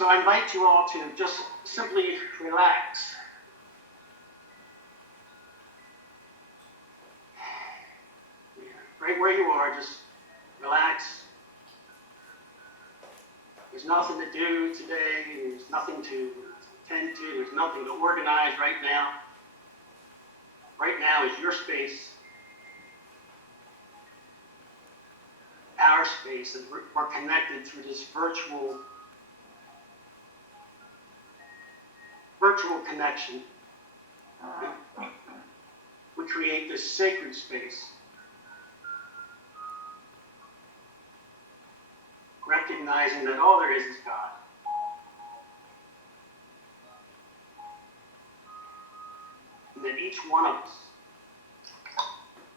So I invite you all to just simply relax. Right where you are, just relax. There's nothing to do today. There's nothing to attend to. There's nothing to organize right now. Right now is your space, our space, and we're connected through this virtual connection. We create this sacred space, recognizing that all there is God. And that each one of us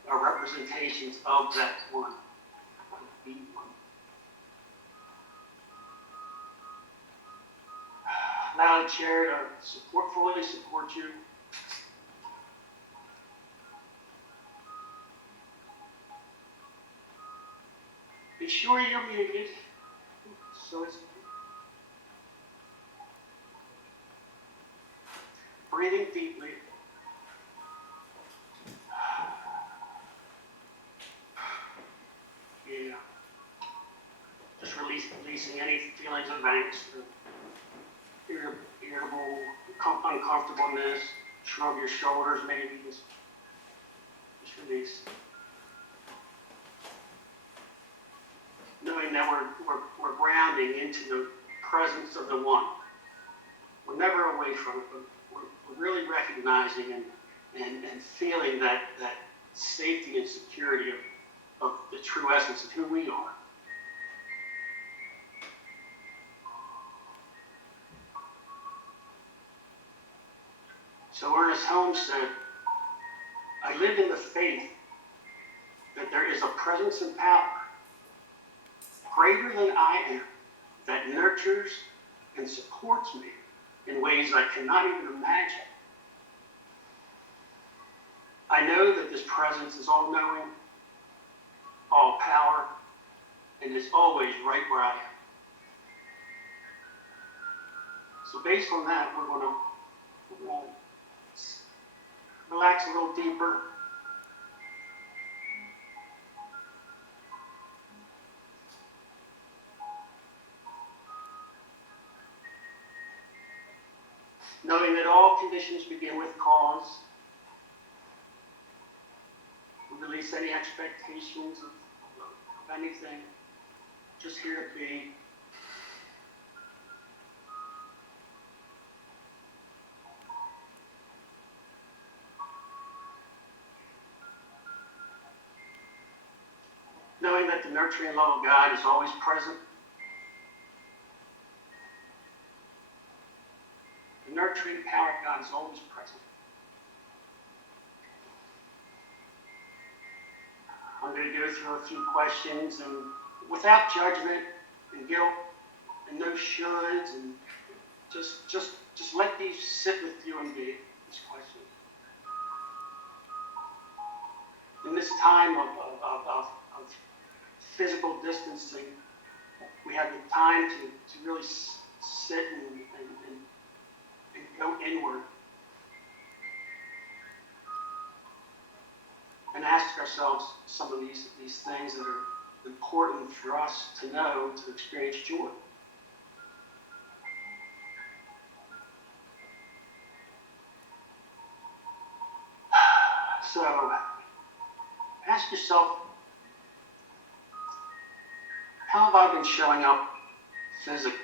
are representations of that one. Allow the chair to fully support you. Be sure you're muted. So it's breathing deeply. Yeah. Just releasing any feelings of angst or irritable, uncomfortableness. Shrug your shoulders, maybe just release. Knowing that we're grounding into the presence of the one. We're never away from it, but we're really recognizing and feeling that safety and security of the true essence of who we are. So Ernest Holmes said, I live in the faith that there is a presence and power greater than I am that nurtures and supports me in ways I cannot even imagine. I know that this presence is all-knowing, all power, and is always right where I am. So based on that, we're going to relax a little deeper. Knowing that all conditions begin with cause. We release any expectations of anything. Just here to be. Knowing that the nurturing love of God is always present. The nurturing power of God is always present. I'm going to go through a few questions, and without judgment and guilt and no shoulds, and just let these sit with you and be these questions. In this time of physical distancing, we have the time to really sit and go inward and ask ourselves some of these things that are important for us to know to experience joy. So ask yourself, how have I been showing up physically?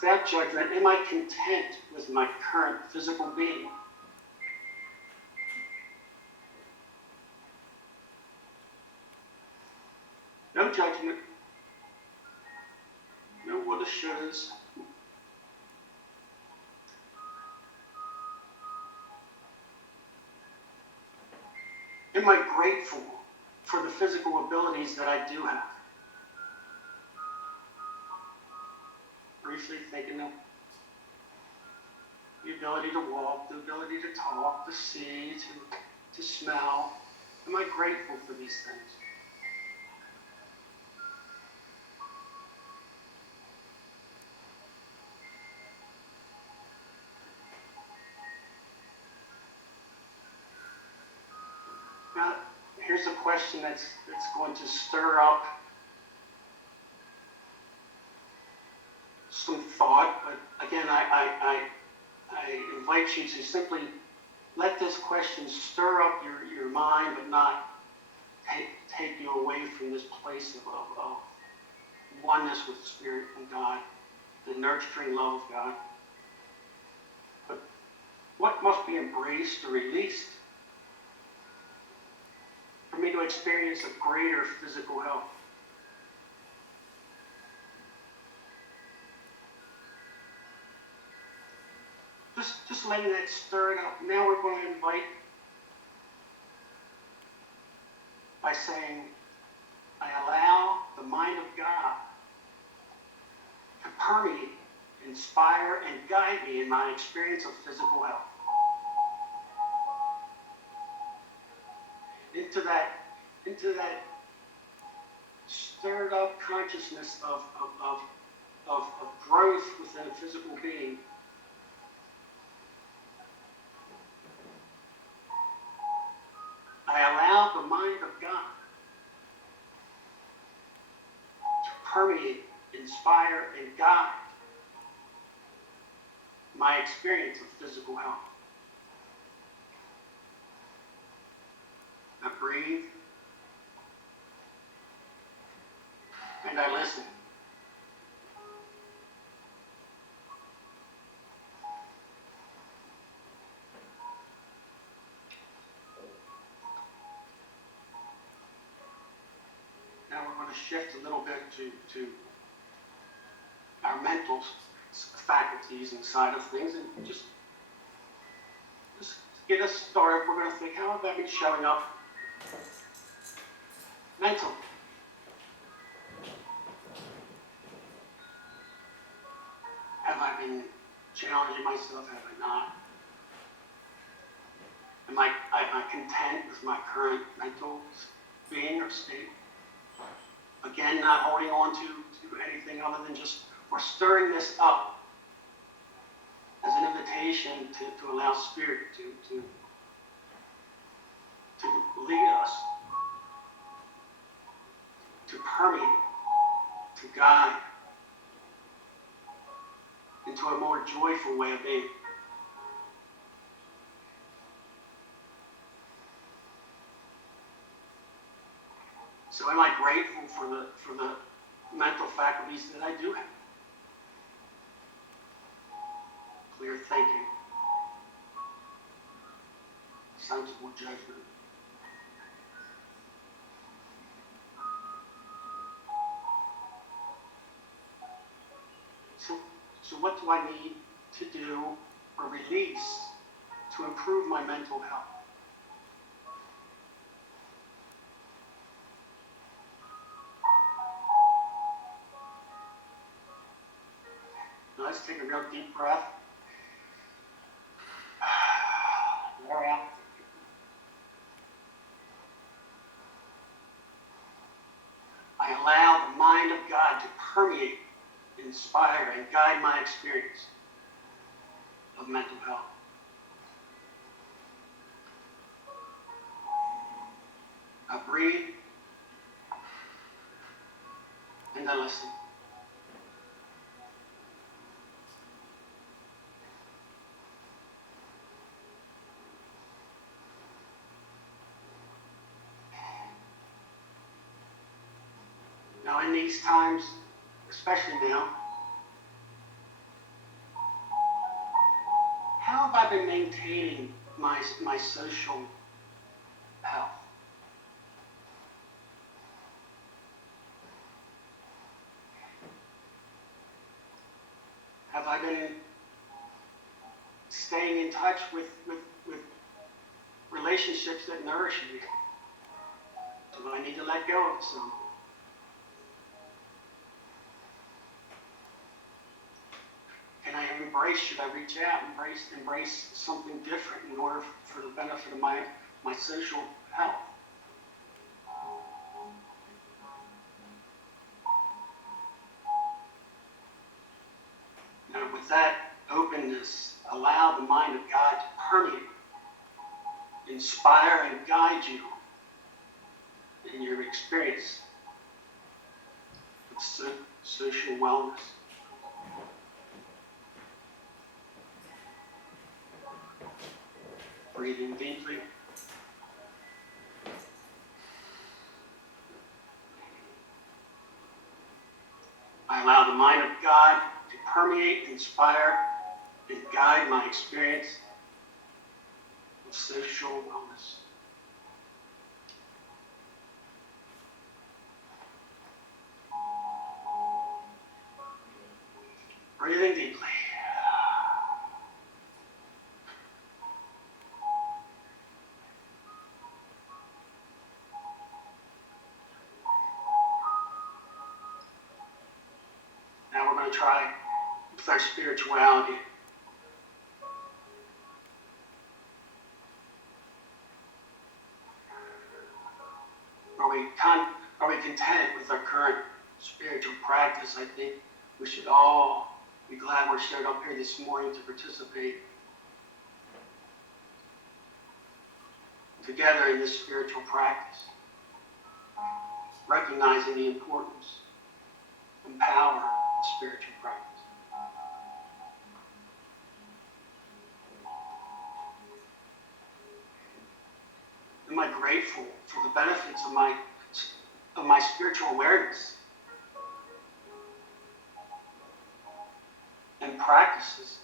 Without judgment, am I content with my current physical being? No judgment. No woulda, shouldas. Am I grateful for the physical abilities that I do have? Briefly thinking of the ability to walk, the ability to talk, to see, to smell. Am I grateful for these things? here's a question that's going to stir up some thought, but again, I invite you to simply let this question stir up your mind, but not take you away from this place of oneness with Spirit and God, the nurturing love of God. But what must be embraced or released for me to experience a greater physical health? Just letting that stir it up. Now we're going to invite by saying, I allow the mind of God to permeate, inspire, and guide me in my experience of physical health. Into that stirred up consciousness of growth within a physical being. I allow the mind of God to permeate, inspire, and guide my experience of physical health. I breathe and I listen. Now we're going to shift a little bit to our mental faculties inside of things, and just get us started. We're going to think, how have I been showing up mentally? Have I been challenging myself? Have I not? Am I content with my current mental being or state? Again, not holding on to anything other than just, we're stirring this up as an invitation to allow Spirit to lead us, to permeate, to guide into a more joyful way of being. So am I grateful for the mental faculties that I do have? Clear thinking, sensible judgment. So what do I need to do or release to improve my mental health? Now let's take a real deep breath. Let her out. I allow the mind of God to permeate, inspire, and guide my experience of mental health. I breathe and I listen. Now in these times, especially now, how have I been maintaining my social health? Have I been staying in touch with relationships that nourish me? Do I need to let go of some? Can I embrace, should I reach out, embrace something different in order for the benefit of my social health? Now with that openness, allow the mind of God to permeate, inspire and guide you in your experience of social wellness. Breathing deeply. I allow the mind of God to permeate, inspire, and guide my experience of social wellness. Breathing deeply. Now we're going to try with our spirituality. Are we content with our current spiritual practice? I think we should all be glad we're showed up here this morning to participate together in this spiritual practice, recognizing the importance and power of spiritual practice. Am I grateful for the benefits of my spiritual awareness and practices?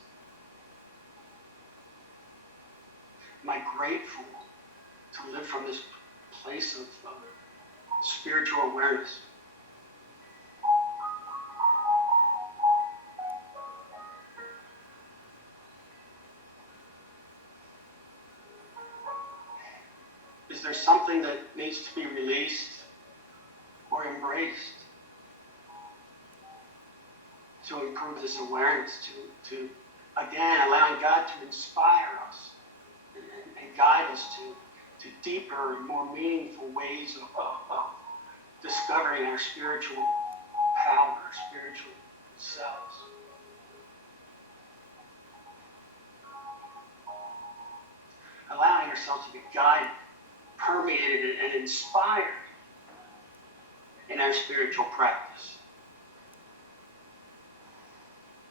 Am I grateful to live from this place of spiritual awareness? Is there something that needs to be released or embraced to improve this awareness, to again, allowing God to inspire us and guide us to deeper and more meaningful ways of discovering our spiritual power, our spiritual selves? Allowing ourselves to be guided, permeated, and inspired in our spiritual practice.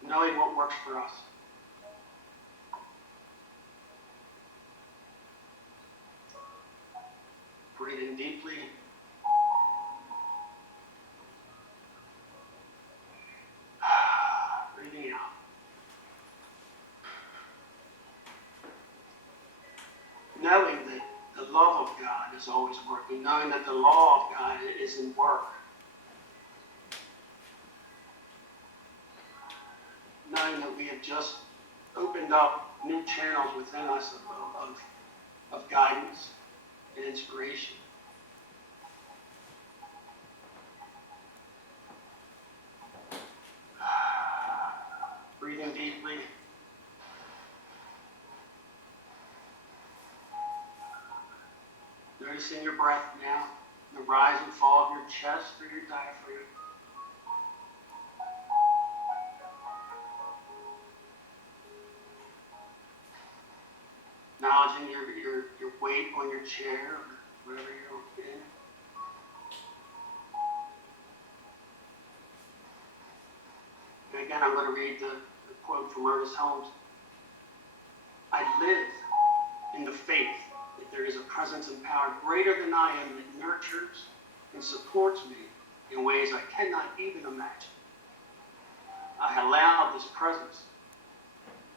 Knowing what works for us. Breathing deeply. Breathing out. Knowing that the love of God is always working. Knowing that the law of God is in work. Knowing that we have just opened up new channels within us of guidance and inspiration. Breathing deeply. Noticing your breath now, the rise and fall of your chest or your diaphragm. Acknowledging your weight on your chair or wherever you're in. And again, I'm going to read the quote from Ernest Holmes. I live in the faith that there is a presence and power greater than I am that nurtures and supports me in ways I cannot even imagine. I allow this presence.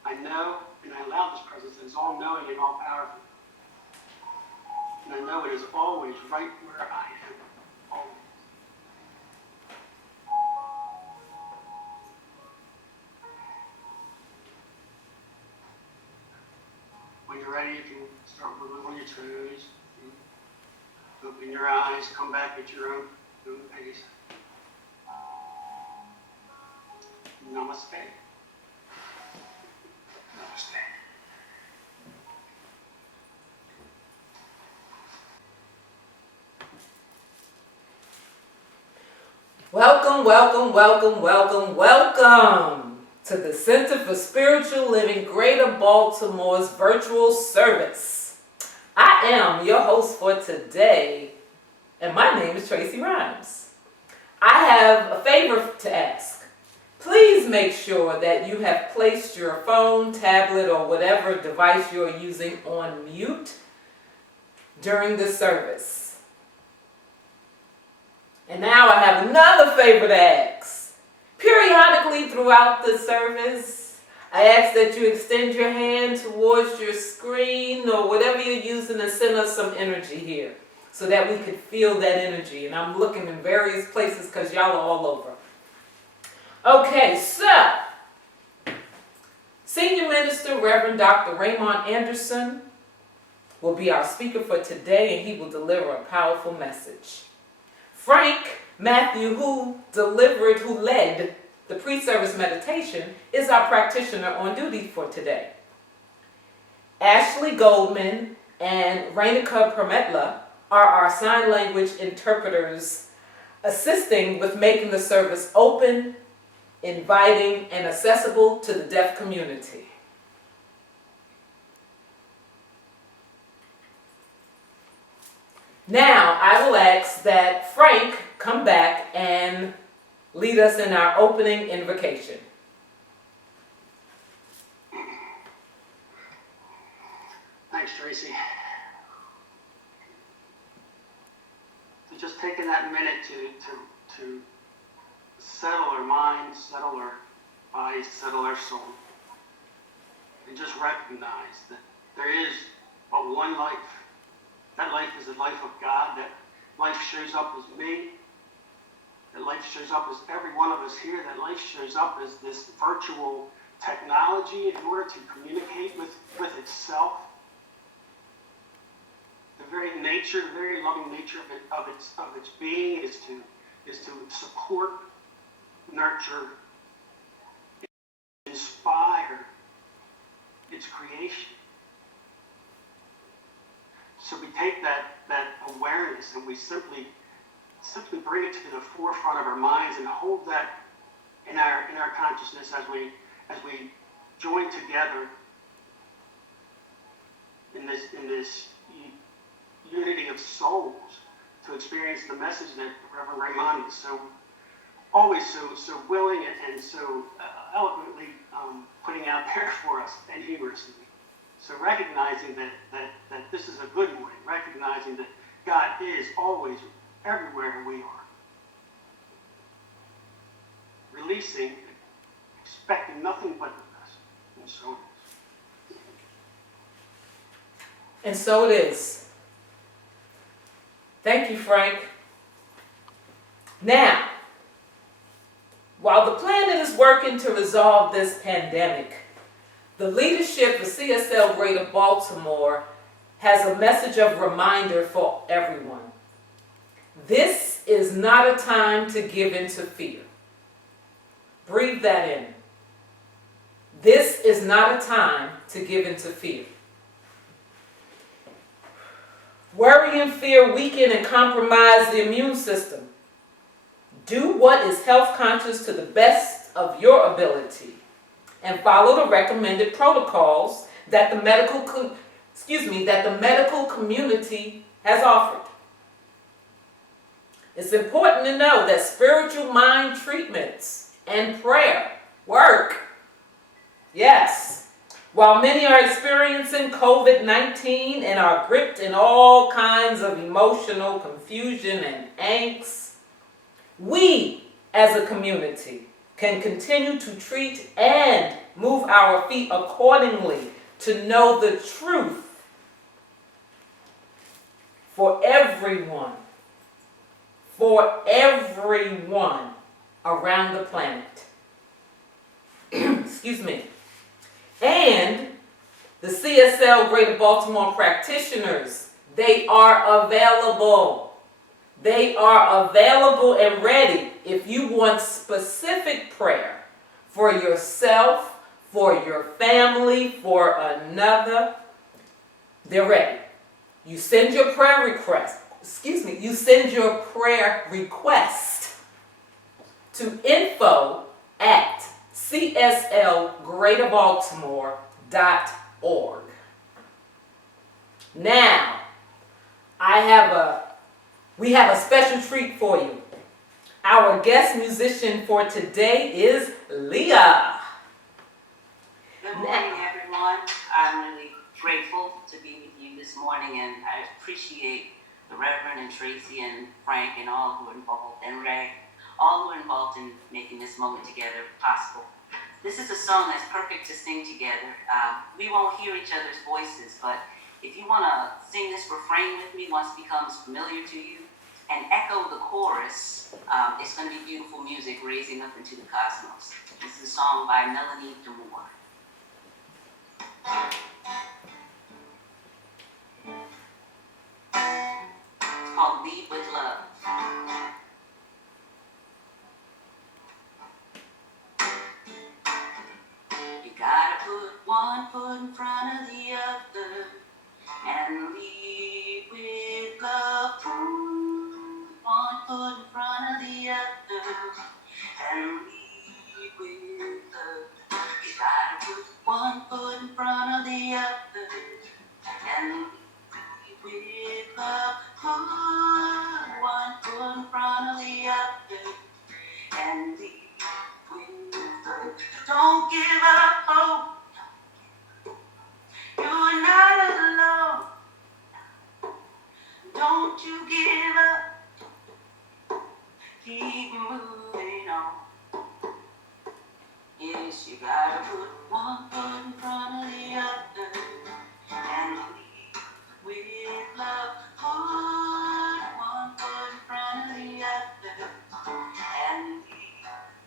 I know and I allow this presence that is all-knowing and all-powerful. And I know it is always right where I am, always. When you're ready, you can start moving on your toes. Open your eyes, come back at your own pace. Namaste. Namaste. Welcome, welcome, welcome, welcome, welcome to the Center for Spiritual Living Greater Baltimore's virtual service. I am your host for today, and my name is Tracy Rhymes. I have a favor to ask. Please make sure that you have placed your phone, tablet, or whatever device you're using on mute during the service. And now I have another favor to ask. Periodically throughout the service, I ask that you extend your hand towards your screen or whatever you're using and send us some energy here so that we can feel that energy. And I'm looking in various places because y'all are all over. Okay, so Senior Minister Reverend Dr. Raymont Anderson will be our speaker for today, and he will deliver a powerful message. Frank Matthew, who led the pre-service meditation, is our practitioner on duty for today. Ashley Goldman and Rainika Permetla are our sign language interpreters, assisting with making the service open, inviting, and accessible to the deaf community. Now, I will ask that Frank come back and lead us in our opening invocation. Thanks, Tracy. So just taking that minute to settle our minds, settle our bodies, settle our soul, and just recognize that there is but one life. That life is the life of God. That life shows up as me. That life shows up as every one of us here. That life shows up as this virtual technology in order to communicate with itself. The very nature, the very loving nature of its being is to support, nurture, inspire its creation. So we take that awareness and we simply bring it to the forefront of our minds and hold that in our consciousness as we join together in this unity of souls to experience the message that Reverend Raymont is always so willing and so eloquently putting out there for us and humorously. So recognizing that this is a good morning, recognizing that God is always everywhere we are. Releasing, expecting nothing but the best. And so it is. And so it is. Thank you, Frank. Now, while the planet is working to resolve this pandemic, the leadership of CSL Greater Baltimore has a message of reminder for everyone. This is not a time to give in to fear. Breathe that in. This is not a time to give in to fear. Worry and fear weaken and compromise the immune system. Do what is health conscious to the best of your ability and follow the recommended protocols that the medical community has offered. It's important to know that spiritual mind treatments and prayer work. Yes. While many are experiencing COVID-19 and are gripped in all kinds of emotional confusion and angst, we as a community can continue to treat and move our feet accordingly to know the truth for everyone around the planet. Excuse me. And the CSL Greater Baltimore practitioners, they are available. They are available and ready if you want specific prayer for yourself, for your family, for another. They're ready. You send your prayer request. You send your prayer request to info@cslgreaterbaltimore.org. Now, I have a We have a special treat for you. Our guest musician for today is Leah. Good morning, everyone. I'm really grateful to be with you this morning, and I appreciate the Reverend and Tracy and Frank and all who are involved, and Ray, all who are involved in making this moment together possible. This is a song that's perfect to sing together. We won't hear each other's voices, but if you want to sing this refrain with me once it becomes familiar to you and echo the chorus, it's going to be beautiful music raising up into the cosmos. This is a song by Melanie DeMore. It's called Lead with Love. You gotta put one foot in front of the other and lead with love. Put one foot in front of the other and lead with love. You gotta put one foot in front of the other and lead with love. Put one foot in front of the other and lead with love. Don't give up hope. You're not alone. Don't you give up. Keep moving on. Yes, you gotta put one foot in front of the other and lead with love. Put one foot in front of the other and lead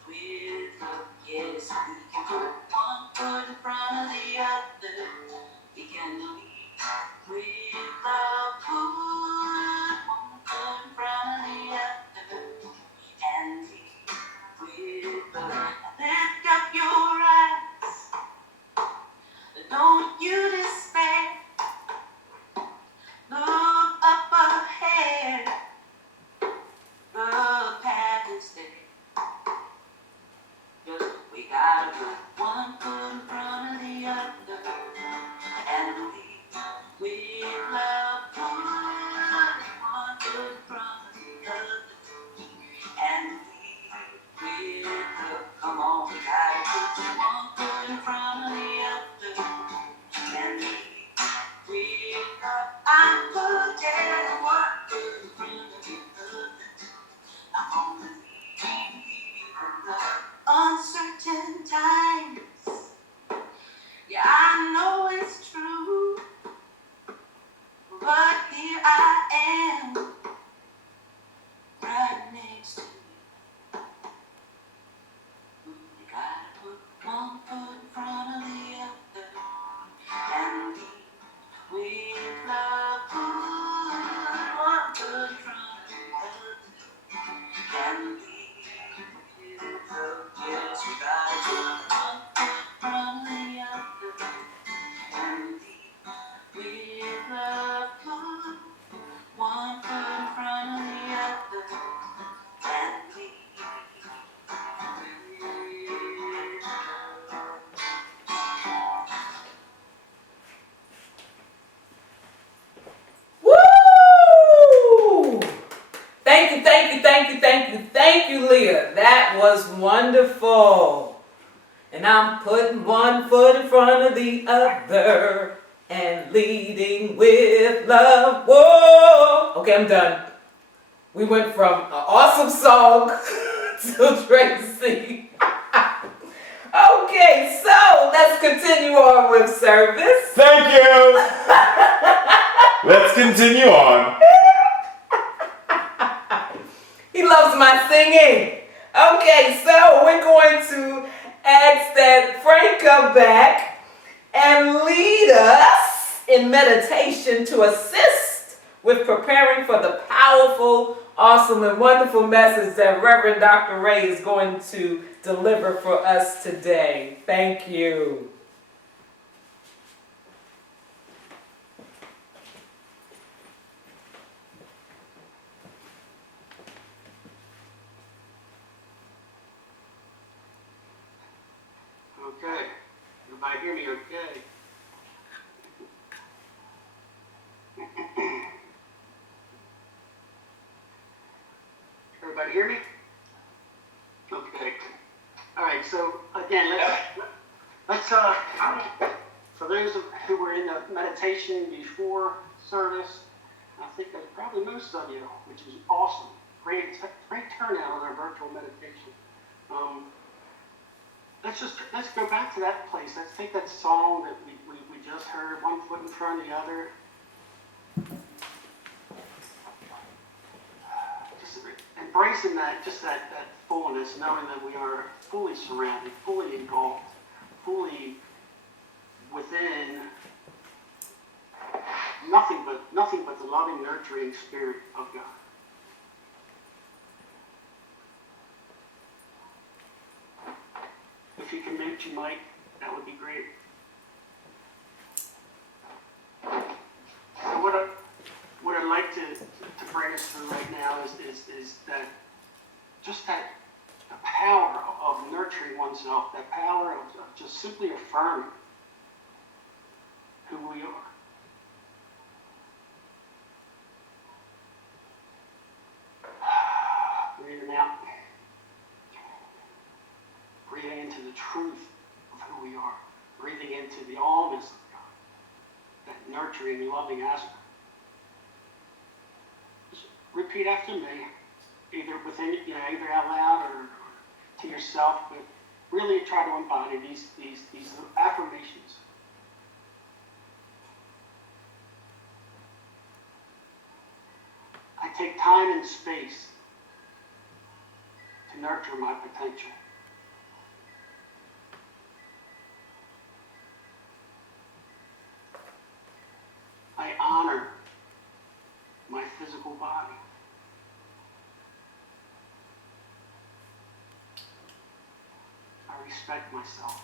with love. Yes, we can put one foot in front of the other. We can lead with love. Put one foot in front of the other and lead with love. Lift up your eyes. Don't you despair. Look up ahead. The path is there. Just we gotta put one foot in front of the other and lead with love. Put one foot in front of the other and lead with love. Come on, we gotta put one foot in front of the other and lead with love. I'm putting one foot in front of the other. I'm gonna lead with love. Uncertain times, yeah, I know it's true, but here I am, right next to you. You gotta put one foot in front of the other and lead with love. Put one foot in front of the other and lead with love. Yes, you gotta put one foot in front of the other and lead with love. Put one foot in front of the other and lead with love. Woo! Thank you, thank you, thank you, thank you, thank you, Leah. That was wonderful. And I'm putting one foot in front of the other and leading with love. Whoa! Okay, I'm done. We went from an awesome song to Tracy. Okay, so let's continue on with service. Thank you. Let's continue on. He loves my singing. Okay, so we're going to ask that Frank come back and lead us in meditation to assist with preparing for the powerful, awesome, and wonderful message that Reverend Dr. Ray is going to deliver for us today. Thank you. Okay. Everybody hear me okay? everybody hear me? Okay. All right, so again, let's for those who were in the meditation before service, I think that's probably most of you, which is awesome. Great turnout on our virtual meditation. Let's go back to that place. Let's take that song that we just heard, one foot in front of the other. Just embracing that fullness, knowing that we are fully surrounded, fully engulfed, fully within nothing but the loving, nurturing spirit of God. If you can mute your mic, that would be great. So what I'd like to bring us through right now is that just that the power of nurturing oneself, that power of just simply affirming who we are. Breathing out. Breathing into the truth of who we are. Breathing into the allness of God. That nurturing, loving aspect. Just repeat after me. Either within, either out loud or to yourself, but really try to embody these affirmations. I take time and space to nurture my potential. I honor my physical body. I respect myself.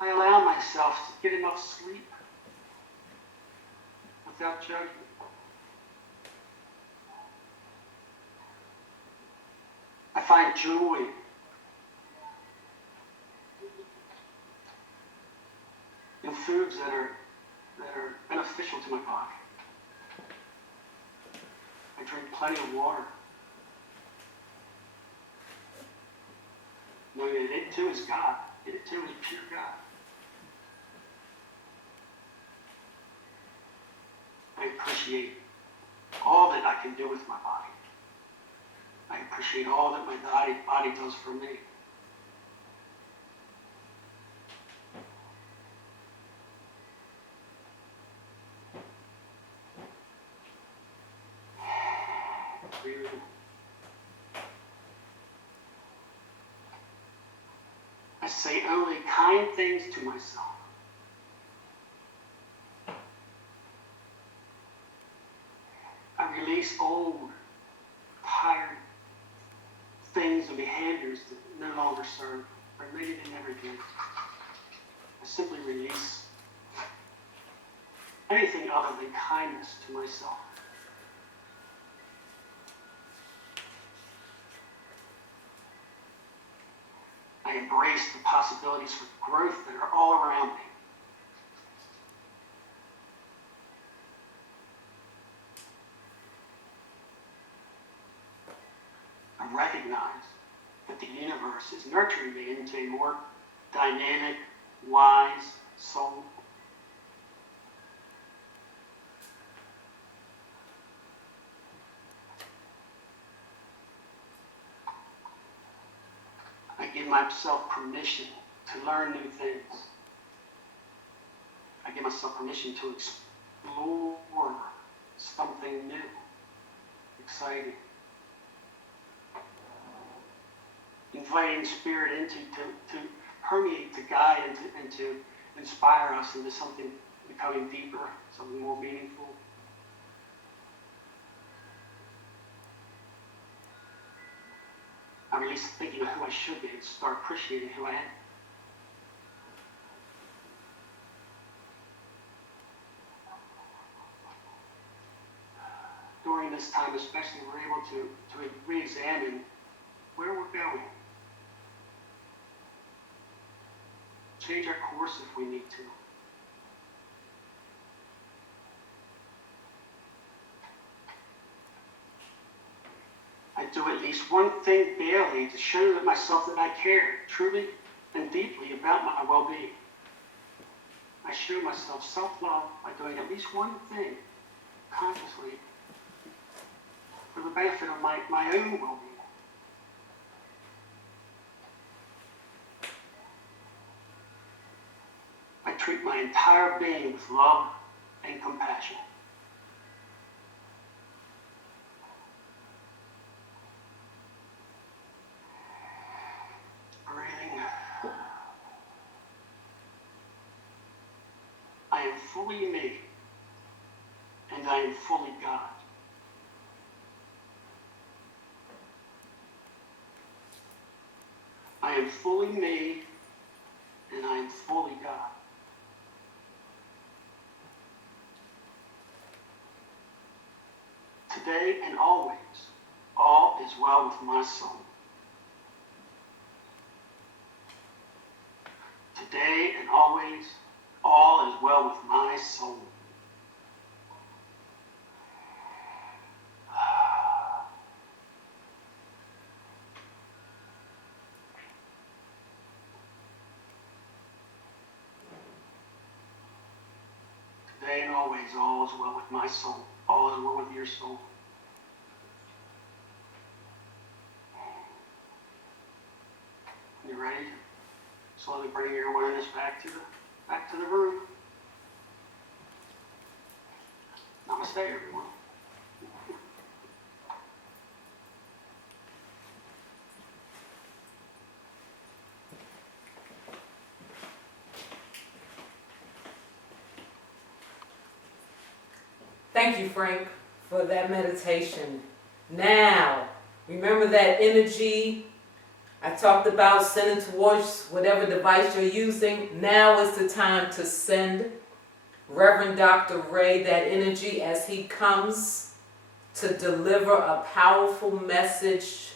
I allow myself to get enough sleep without judgment. I find joy in foods that are beneficial to my body. I drink plenty of water, knowing that it too is God. It too is pure God. I appreciate all that I can do with my body. I appreciate all that my body does for me. I say only kind things to myself. I release old, tired things and behaviors that no longer serve, or maybe they never did. I simply release anything other than kindness to myself. I embrace the possibilities for growth that are all around me. I recognize that the universe is nurturing me into a more dynamic, wise soul. I give myself permission to learn new things. I give myself permission to explore something new, exciting. Inviting spirit to permeate, to guide, and to inspire us into something becoming deeper, something more meaningful. I release thinking of who I should be and start appreciating who I am. During this time especially, we're able to re-examine where we're going. Change our course if we need to. do at least one thing daily to show that myself that I care truly and deeply about my well-being. I show myself self-love by doing at least one thing consciously for the benefit of my own well-being. I treat my entire being with love and compassion. Breathing. I am fully me, and I am fully God. I am fully me, and I am fully God. Today and always, all is well with my soul. Today and always, all is well with my soul. Today and always, all is well with my soul. All is well with your soul. You ready? Slowly bring your awareness back to the room. Namaste, everyone. Thank you, Frank, for that meditation. Now, remember that energy I talked about sending towards whatever device you're using. Now is the time to send Reverend Dr. Ray that energy as he comes to deliver a powerful message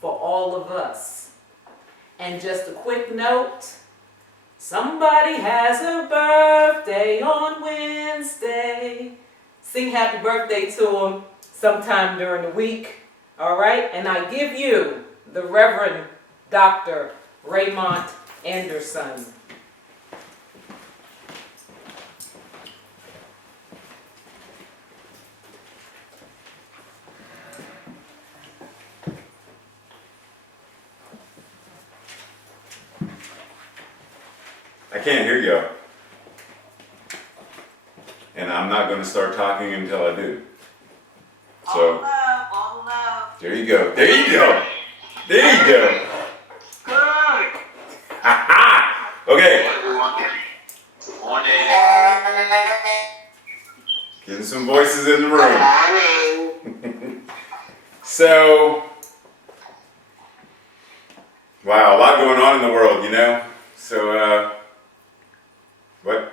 for all of us. And just a quick note, somebody has a birthday on Wednesday. Sing happy birthday to him sometime during the week, all right? And I give you the Reverend Dr. Raymont Anderson. I can't hear you. And I'm not going to start talking until I do. So, All love. there you go. There you go. There you go. Good. Okay. Morning. Getting some voices in the room. So, wow, a lot going on in the world, you know? So, what?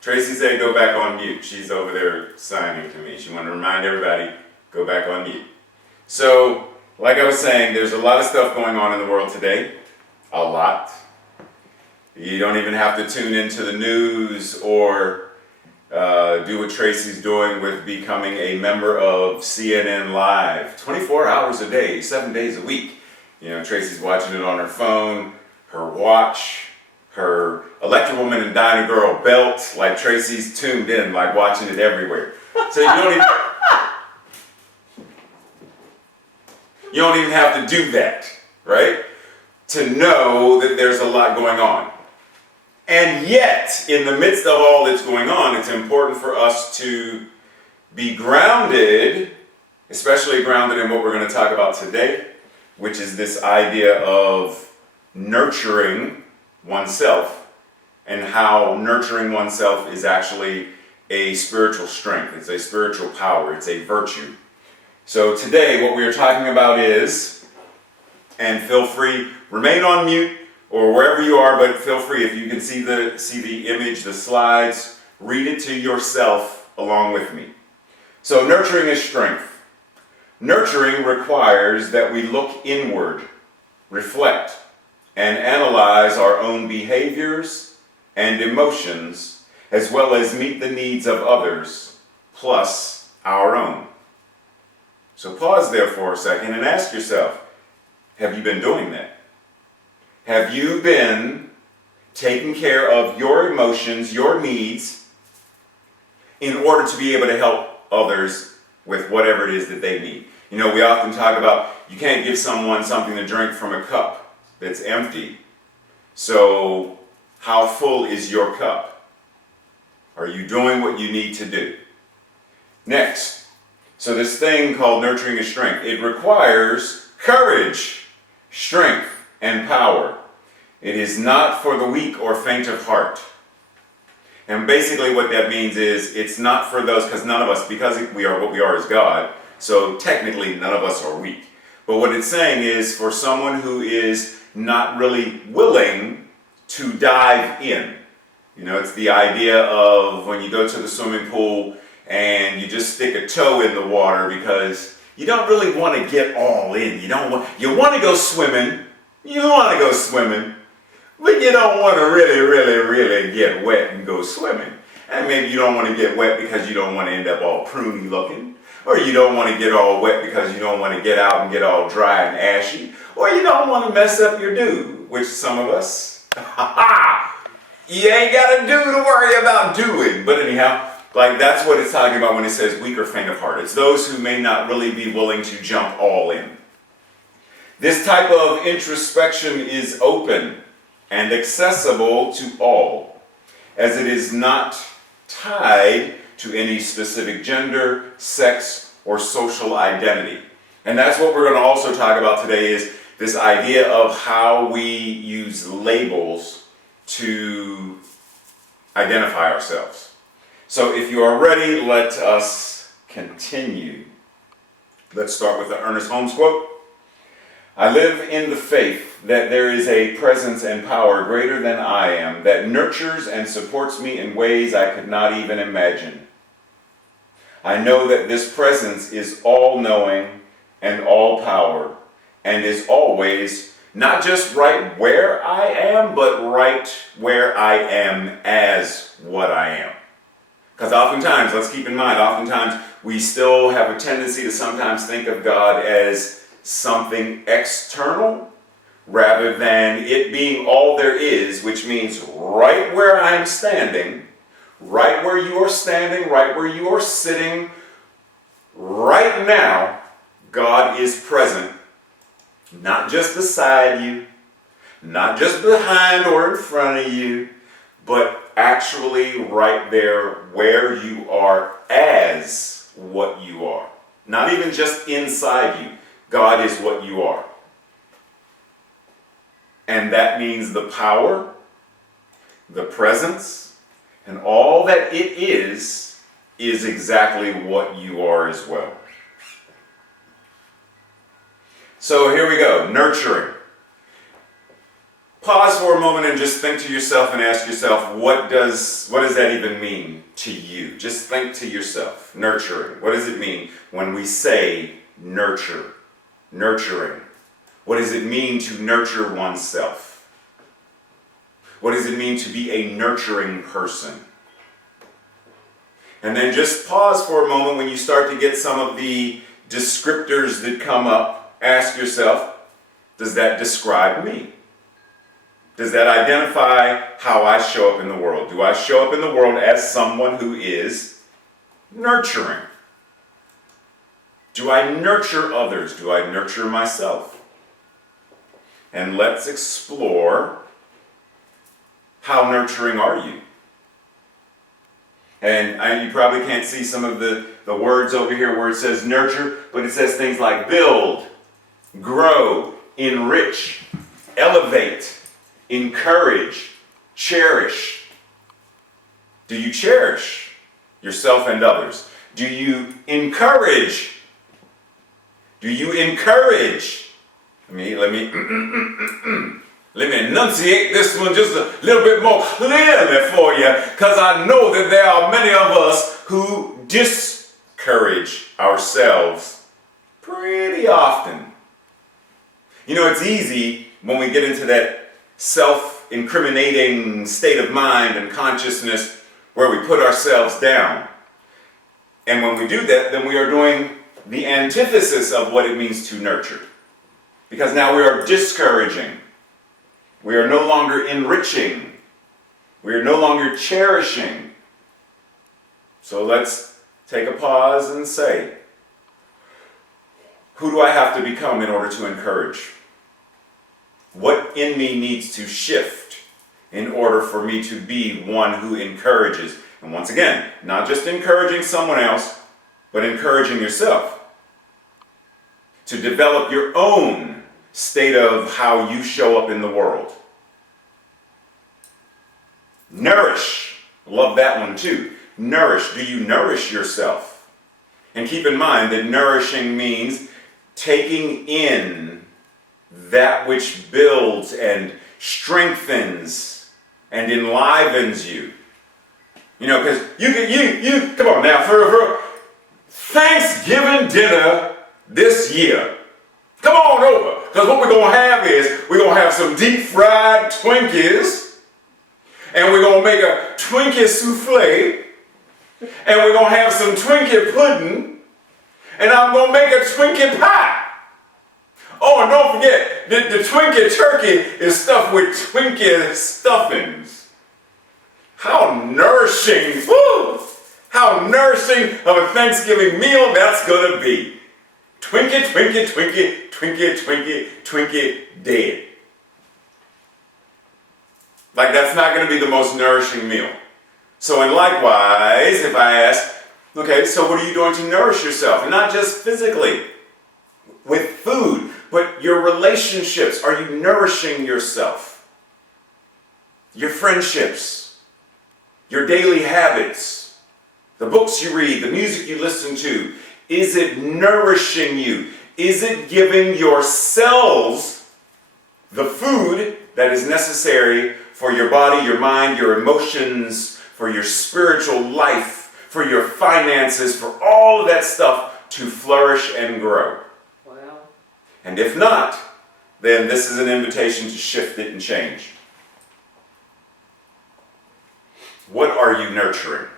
Tracy said go back on mute. She's over there signing to me. She wanted to remind everybody, go back on mute. So, like I was saying, there's a lot of stuff going on in the world today. A lot. You don't even have to tune into the news or do what Tracy's doing with becoming a member of CNN Live. 24 hours a day, 7 days a week. You know, Tracy's watching it on her phone, her watch, her Electric Woman and Dinah Girl belt. Like Tracy's tuned in, like watching it everywhere. So you don't even have to do that, right? To know that there's a lot going on. And yet, in the midst of all that's going on, it's important for us to be grounded, especially grounded in what we're going to talk about today, which is this idea of nurturing oneself and how nurturing oneself is actually a spiritual strength. It's a spiritual power. It's a virtue. So today, what we are talking about is, and feel free, remain on mute or wherever you are, but feel free, if you can see the image, the slides, read it to yourself along with me. So nurturing is strength. Nurturing requires that we look inward, reflect, and analyze our own behaviors and emotions, as well as meet the needs of others, plus our own. So pause there for a second and ask yourself, have you been doing that? Have you been taking care of your emotions, your needs, in order to be able to help others with whatever it is that they need? You know, we often talk about you can't give someone something to drink from a cup that's empty. So how full is your cup? Are you doing what you need to do? Next, so this thing called nurturing is strength. It requires courage, strength, and power. It is not for the weak or faint of heart. And basically what that means is it's not for those, because none of us, because we are what we are is God, so technically none of us are weak. But what it's saying is for someone who is not really willing to dive in. You know, it's the idea of when you go to the swimming pool and you just stick a toe in the water because you don't really want to get all in. You want to go swimming. You want to go swimming. But you don't want to really get wet and go swimming. And maybe you don't want to get wet because you don't want to end up all pruny looking. Or you don't want to get all wet because you don't want to get out and get all dry and ashy. Or you don't want to mess up your do, which some of us, you ain't got a do to worry about doing. But anyhow, like that's what it's talking about when it says weak or faint of heart. It's those who may not really be willing to jump all in. This type of introspection is open and accessible to all, as it is not tied to any specific gender, sex, or social identity. And that's what we're going to also talk about today, is this idea of how we use labels to identify ourselves. So if you are ready, let us continue. Let's start with the Ernest Holmes quote. I live in the faith that there is a presence and power greater than I am that nurtures and supports me in ways I could not even imagine. I know that this presence is all-knowing and all-power and is always not just right where I am, but right where I am as what I am. Because oftentimes, let's keep in mind, oftentimes we still have a tendency to sometimes think of God as something external rather than it being all there is, which means right where I'm standing, right where you are standing, right where you are sitting, right now, God is present, not just beside you, not just behind or in front of you, but actually right there where you are as what you are. Not even just inside you. God is what you are. And that means the power, the presence, and all that it is exactly what you are as well. So here we go, nurturing. Pause for a moment and just think to yourself and ask yourself, what does that even mean to you? Just think to yourself, nurturing. What does it mean when we say nurture? Nurturing. What does it mean to nurture oneself? What does it mean to be a nurturing person? And then just pause for a moment when you start to get some of the descriptors that come up. Ask yourself, does that describe me? Does that identify how I show up in the world? Do I show up in the world as someone who is nurturing? Do I nurture others? Do I nurture myself? And let's explore, how nurturing are you? And you probably can't see some of the words over here where it says nurture, but it says things like build, grow, enrich, elevate, encourage, cherish. Do you cherish yourself and others? Do you encourage? Do you encourage? Let me enunciate this one just a little bit more clearly for you, because I know that there are many of us who discourage ourselves pretty often. You know, it's easy when we get into that self-incriminating state of mind and consciousness where we put ourselves down. And when we do that, then we are doing the antithesis of what it means to nurture. Because now we are discouraging. We are no longer enriching. We are no longer cherishing. So let's take a pause and say, who do I have to become in order to encourage? What in me needs to shift in order for me to be one who encourages? And once again, not just encouraging someone else, but encouraging yourself. To develop your own state of how you show up in the world. Nourish. Love that one too. Nourish. Do you nourish yourself? And keep in mind that nourishing means taking in that which builds and strengthens and enlivens you. You know, because you come on now, for Thanksgiving dinner this year. Come on over, because what we're going to have is, we're going to have some deep fried Twinkies, and we're going to make a Twinkie souffle, and we're going to have some Twinkie pudding, and I'm going to make a Twinkie pie. Oh, and don't forget, the Twinkie turkey is stuffed with Twinkie stuffings. How nourishing, woo! How nourishing of a Thanksgiving meal that's going to be. Twinkie, Twinkie, Twinkie, Twinkie, Twinkie, Twinkie, dead. Like that's not going to be the most nourishing meal. So, and likewise, if I ask, okay, so what are you doing to nourish yourself? And not just physically, with food, but your relationships. Are you nourishing yourself? Your friendships, your daily habits, the books you read, the music you listen to. Is it nourishing you? Is it giving yourselves the food that is necessary for your body, your mind, your emotions, for your spiritual life, for your finances, for all of that stuff to flourish and grow? Well. And if not, then this is an invitation to shift it and change. What are you nurturing?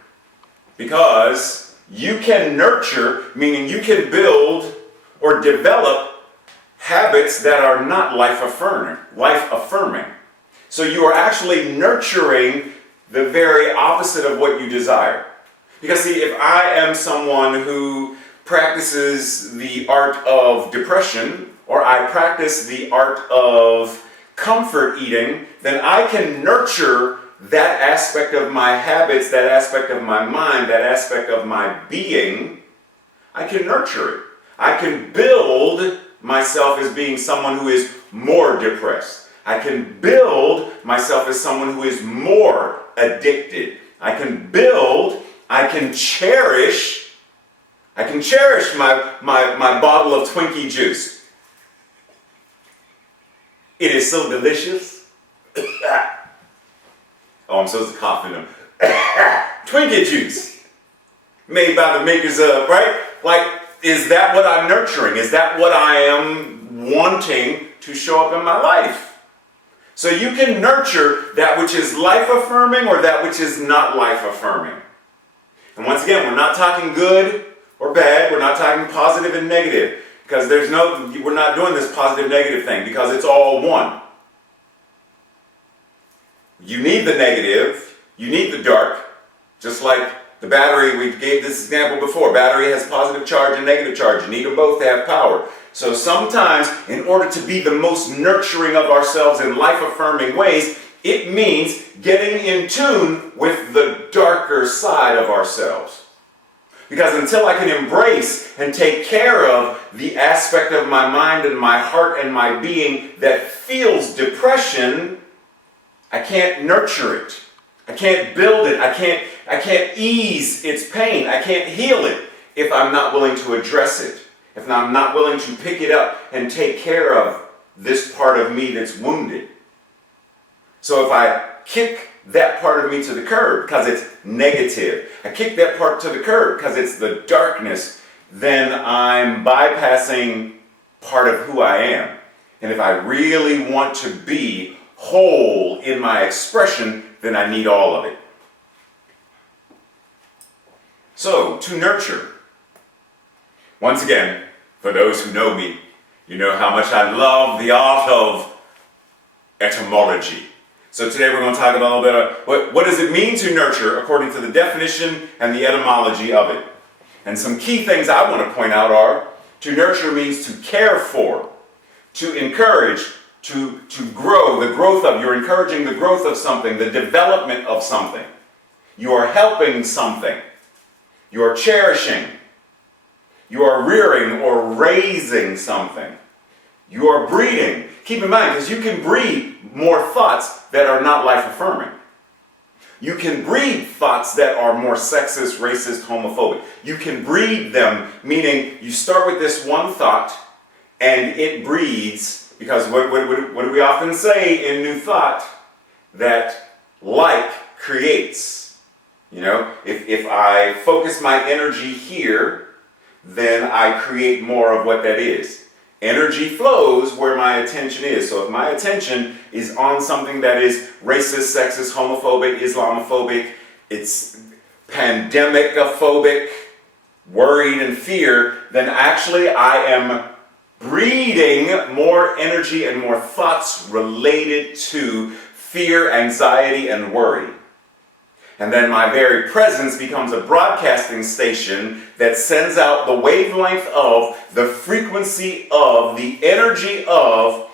Because you can nurture, meaning you can build or develop habits that are not life-affirming. So you are actually nurturing the very opposite of what you desire. Because see, if I am someone who practices the art of depression, or I practice the art of comfort eating, then I can nurture that aspect of my habits, that aspect of my mind, that aspect of my being. I can nurture it. I can build myself as being someone who is more depressed. I can build myself as someone who is more addicted. I can cherish my bottle of Twinkie juice. It is so delicious. Oh, I'm supposed to cough in them. Twinkie juice. Made by the makers of, right? Like, is that what I'm nurturing? Is that what I am wanting to show up in my life? So you can nurture that which is life-affirming or that which is not life-affirming. And once again, we're not talking good or bad. We're not talking positive and negative. Because we're not doing this positive-negative thing because it's all one. You need the negative, you need the dark, just like the battery, we gave this example before. Battery has positive charge and negative charge. You need them both to have power. So sometimes, in order to be the most nurturing of ourselves in life-affirming ways, it means getting in tune with the darker side of ourselves. Because until I can embrace and take care of the aspect of my mind and my heart and my being that feels depression, I can't nurture it. I can't build it. I can't ease its pain. I can't heal it if I'm not willing to address it. If I'm not willing to pick it up and take care of this part of me that's wounded. So if I kick that part of me to the curb because it's negative, I kick that part to the curb because it's the darkness, then I'm bypassing part of who I am. And if I really want to be whole in my expression, then I need all of it. So, to nurture, Once again, for those who know me, you know how much I love the art of etymology. So today we're going to talk a little bit about what does it mean to nurture according to the definition and the etymology of it. And some key things I want to point out are, to nurture means to care for, to encourage, to grow, the growth of, you're encouraging the growth of something, the development of something. You are helping something. You are cherishing. You are rearing or raising something. You are breeding. Keep in mind, because you can breed more thoughts that are not life-affirming. You can breed thoughts that are more sexist, racist, homophobic. You can breed them, meaning you start with this one thought and it breeds, because what do we often say in New Thought? That like creates. You know, if I focus my energy here, then I create more of what that is. Energy flows where my attention is. So if my attention is on something that is racist, sexist, homophobic, Islamophobic, it's pandemic-phobic, worried and fear, then actually I am breeding more energy and more thoughts related to fear, anxiety, and worry. And then my very presence becomes a broadcasting station that sends out the wavelength of, the frequency of, the energy of,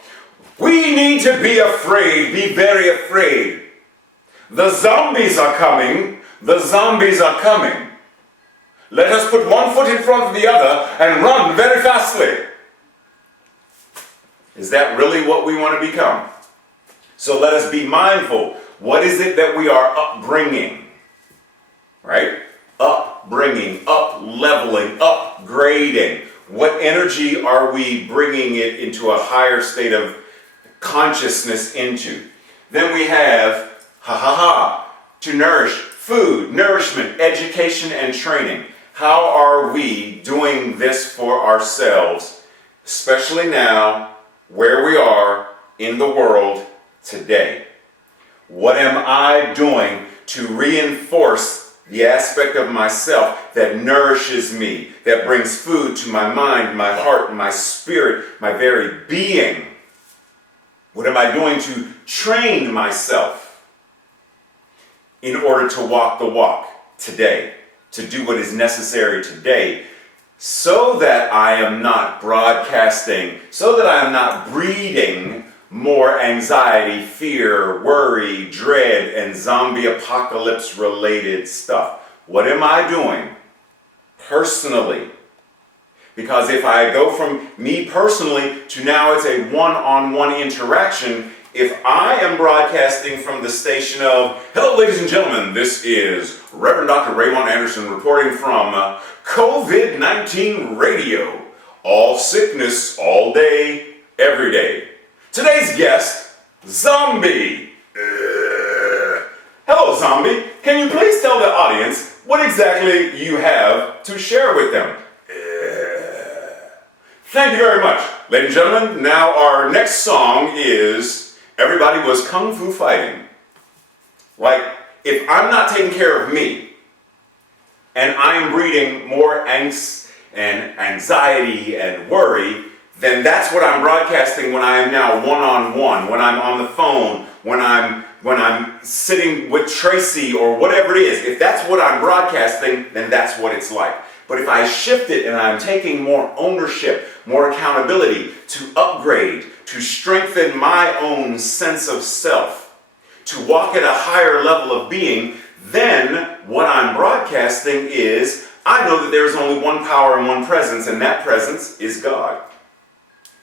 we need to be afraid, be very afraid. The zombies are coming, the zombies are coming. Let us put one foot in front of the other and run very fastly. Is that really what we want to become? So let us be mindful. What is it that we are upbringing? Right? Upbringing, up-leveling, upgrading. What energy are we bringing it into a higher state of consciousness into? Then we have, to nourish, food, nourishment, education, and training. How are we doing this for ourselves, especially now, where we are in the world today? What am I doing to reinforce the aspect of myself that nourishes me, that brings food to my mind, my heart, my spirit, my very being? What am I doing to train myself in order to walk the walk today, to do what is necessary today, so that I am not broadcasting, so that I am not breeding more anxiety, fear, worry, dread, and zombie apocalypse related stuff? What am I doing personally? Because if I go from me personally to now it's a one-on-one interaction, if I am broadcasting from the station of, hello ladies and gentlemen, this is Reverend Dr. Raymont Anderson reporting from COVID-19 Radio. All sickness, all day, every day. Today's guest, Zombie. Hello, Zombie. Can you please tell the audience what exactly you have to share with them? Thank you very much. Ladies and gentlemen, now our next song is Everybody Was Kung Fu Fighting. Like, if I'm not taking care of me, and I'm breeding more angst and anxiety and worry, then that's what I'm broadcasting when I am now one-on-one, when I'm on the phone, when I'm sitting with Tracy or whatever it is. If that's what I'm broadcasting, then that's what it's like. But if I shift it and I'm taking more ownership, more accountability to upgrade, to strengthen my own sense of self, to walk at a higher level of being, then what I'm broadcasting is, I know that there is only one power and one presence, and that presence is God.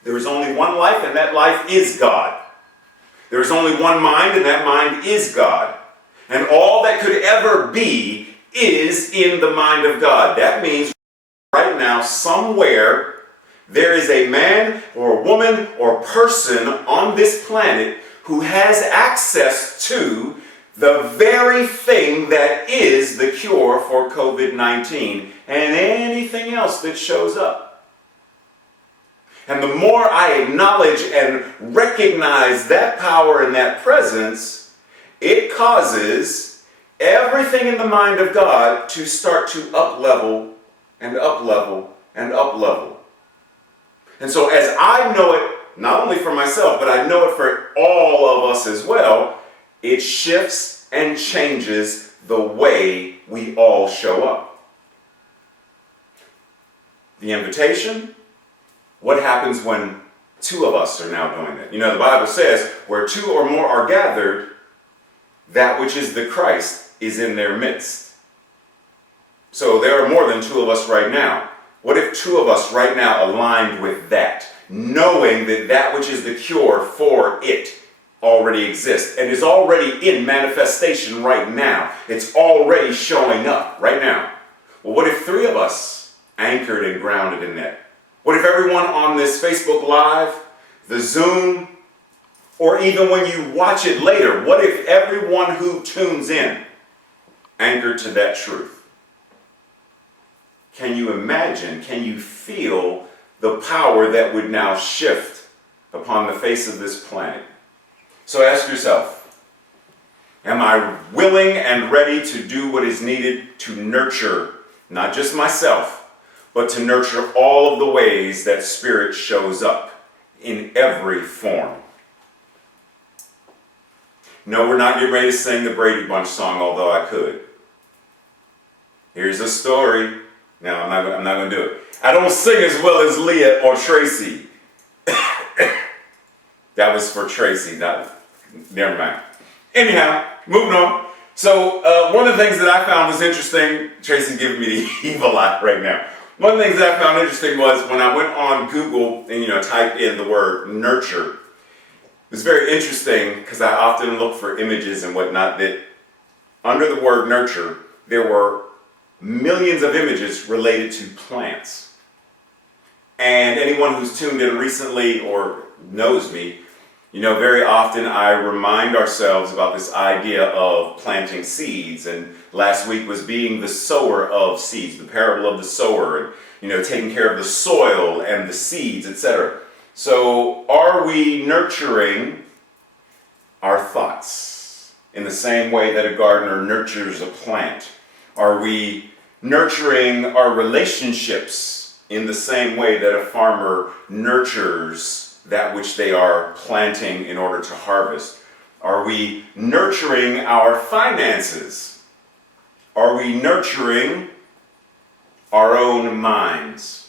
There is only one life, and that life is God. There is only one mind, and that mind is God. And all that could ever be is in the mind of God. That means right now, somewhere, there is a man or a woman or person on this planet who has access to the very thing that is the cure for COVID-19 and anything else that shows up. And the more I acknowledge and recognize that power and that presence, it causes everything in the mind of God to start to up-level and up-level and up-level. And so as I know it, not only for myself, but I know it for all of us as well, it shifts and changes the way we all show up. The invitation, what happens when two of us are now doing it? You know, the Bible says, where two or more are gathered, that which is the Christ is in their midst. So there are more than two of us right now. What if two of us right now aligned with that, knowing that that which is the cure for it already exists and is already in manifestation right now? It's already showing up right now. Well, what if three of us anchored and grounded in that? What if everyone on this Facebook Live, the Zoom, or even when you watch it later, what if everyone who tunes in anchored to that truth? Can you imagine, can you feel the power that would now shift upon the face of this planet? So ask yourself, am I willing and ready to do what is needed to nurture not just myself, but to nurture all of the ways that Spirit shows up in every form? No, we're not getting ready to sing the Brady Bunch song, although I could. Here's a story. No, I'm not going to do it. I don't sing as well as Leah or Tracy. That was for Tracy. Never mind. Anyhow, moving on. So one of the things that I found was interesting. Tracy's giving me the evil eye right now. One of the things that I found interesting was when I went on Google and typed in the word nurture. It was very interesting because I often look for images and whatnot that under the word nurture there were millions of images related to plants. And anyone who's tuned in recently or knows me, very often I remind ourselves about this idea of planting seeds. And last week was being the sower of seeds, the parable of the sower, and taking care of the soil and the seeds, etc. So are we nurturing our thoughts in the same way that a gardener nurtures a plant? Are we nurturing our relationships in the same way that a farmer nurtures that which they are planting in order to harvest? Are we nurturing our finances? Are we nurturing our own minds?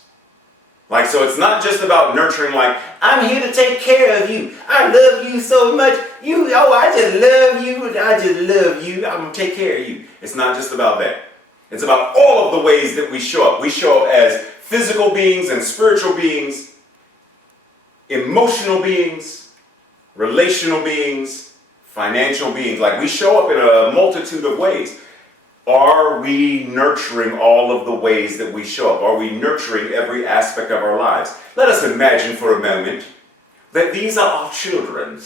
So it's not just about nurturing I'm here to take care of you. I love you so much. I just love you. I just love you. I'm going to take care of you. It's not just about that. It's about all of the ways that we show up. We show up as physical beings and spiritual beings, emotional beings, relational beings, financial beings. We show up in a multitude of ways. Are we nurturing all of the ways that we show up? Are we nurturing every aspect of our lives? Let us imagine for a moment that these are our children.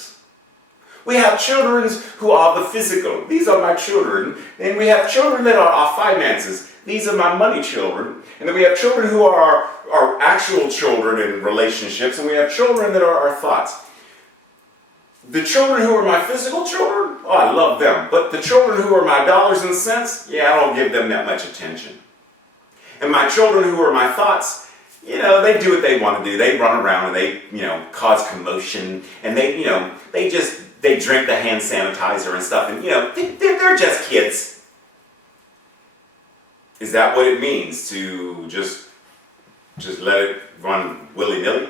We have children who are the physical. These are my children. And we have children that are our finances. These are my money children. And then we have children who are our actual children in relationships. And we have children that are our thoughts. The children who are my physical children, I love them. But the children who are my dollars and cents, I don't give them that much attention. And my children who are my thoughts, they do what they want to do. They run around and they, cause commotion. And they drink the hand sanitizer and stuff. And, they're just kids. Is that what it means to just let it run willy-nilly?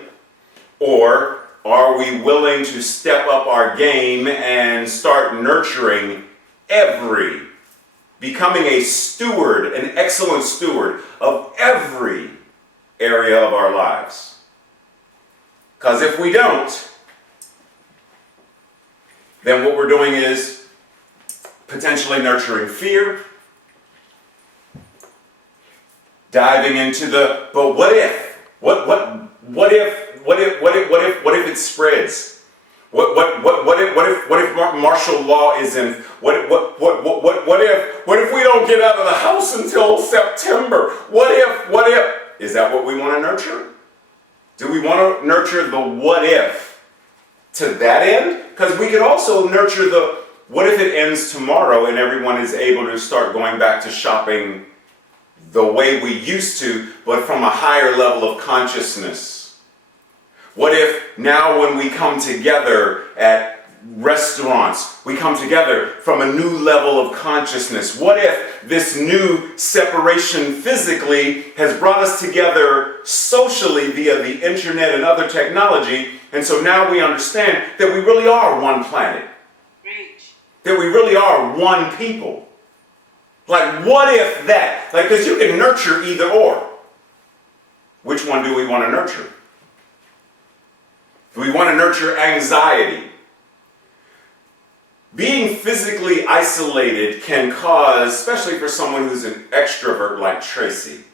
Or are we willing to step up our game and start nurturing becoming a steward, an excellent steward of every area of our lives? Because if we don't, then what we're doing is potentially nurturing fear, diving into but what if? What if it spreads? What if martial law is in? What if we don't get out of the house until September? What if? Is that what we want to nurture? Do we want to nurture the what if to that end? Because we could also nurture what if it ends tomorrow and everyone is able to start going back to shopping, the way we used to, but from a higher level of consciousness? What if now when we come together at restaurants, we come together from a new level of consciousness? What if this new separation physically has brought us together socially via the internet and other technology, and so now we understand that we really are one planet, that we really are one people? Like, what if that? Like, because you can nurture either or. Which one do we want to nurture? Do we want to nurture anxiety? Being physically isolated can cause, especially for someone who's an extrovert like Tracy.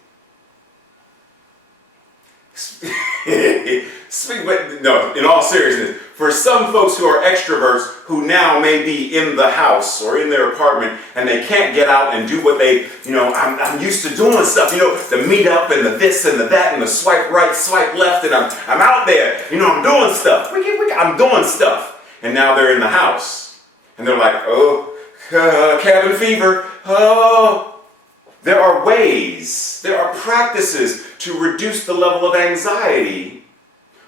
But no, in all seriousness, for some folks who are extroverts who now may be in the house or in their apartment and they can't get out and do what they, I'm used to doing stuff, the meetup and the this and the that and the swipe right, swipe left, and I'm out there, I'm doing stuff. I'm doing stuff. And now they're in the house and they're like, cabin fever, There are ways, there are practices to reduce the level of anxiety,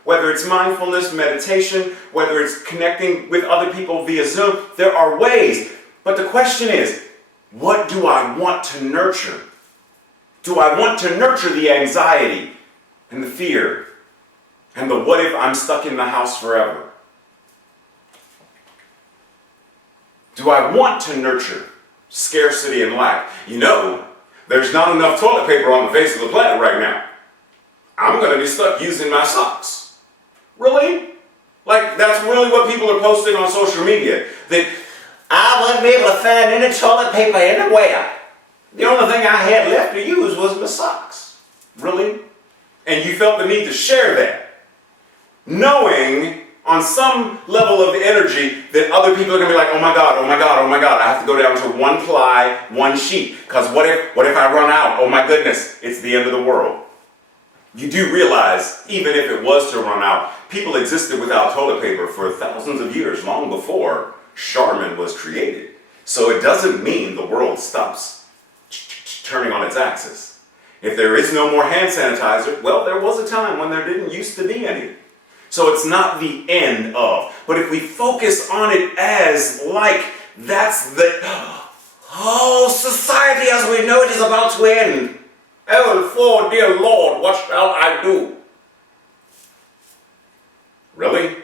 whether it's mindfulness, meditation, whether it's connecting with other people via Zoom. There are ways. But the question is, what do I want to nurture? Do I want to nurture the anxiety and the fear and the what if I'm stuck in the house forever? Do I want to nurture scarcity and lack? There's not enough toilet paper on the face of the planet right now. I'm going to be stuck using my socks. Really? Like, that's really what people are posting on social media. That I wouldn't be able to find any toilet paper anywhere. The only thing I had left to use was my socks. Really? And you felt the need to share that, knowing on some level of energy that other people are going to be like, oh my God, I have to go down to one ply, one sheet, because what if I run out? Oh my goodness, it's the end of the world. You do realize, even if it was to run out, people existed without toilet paper for thousands of years, long before Charmin was created. So it doesn't mean the world stops turning on its axis. If there is no more hand sanitizer, well, there was a time when there didn't used to be any. So it's not the end of. But if we focus on it as like that's the society as we know it is about to end. Oh, for dear Lord, what shall I do? Really?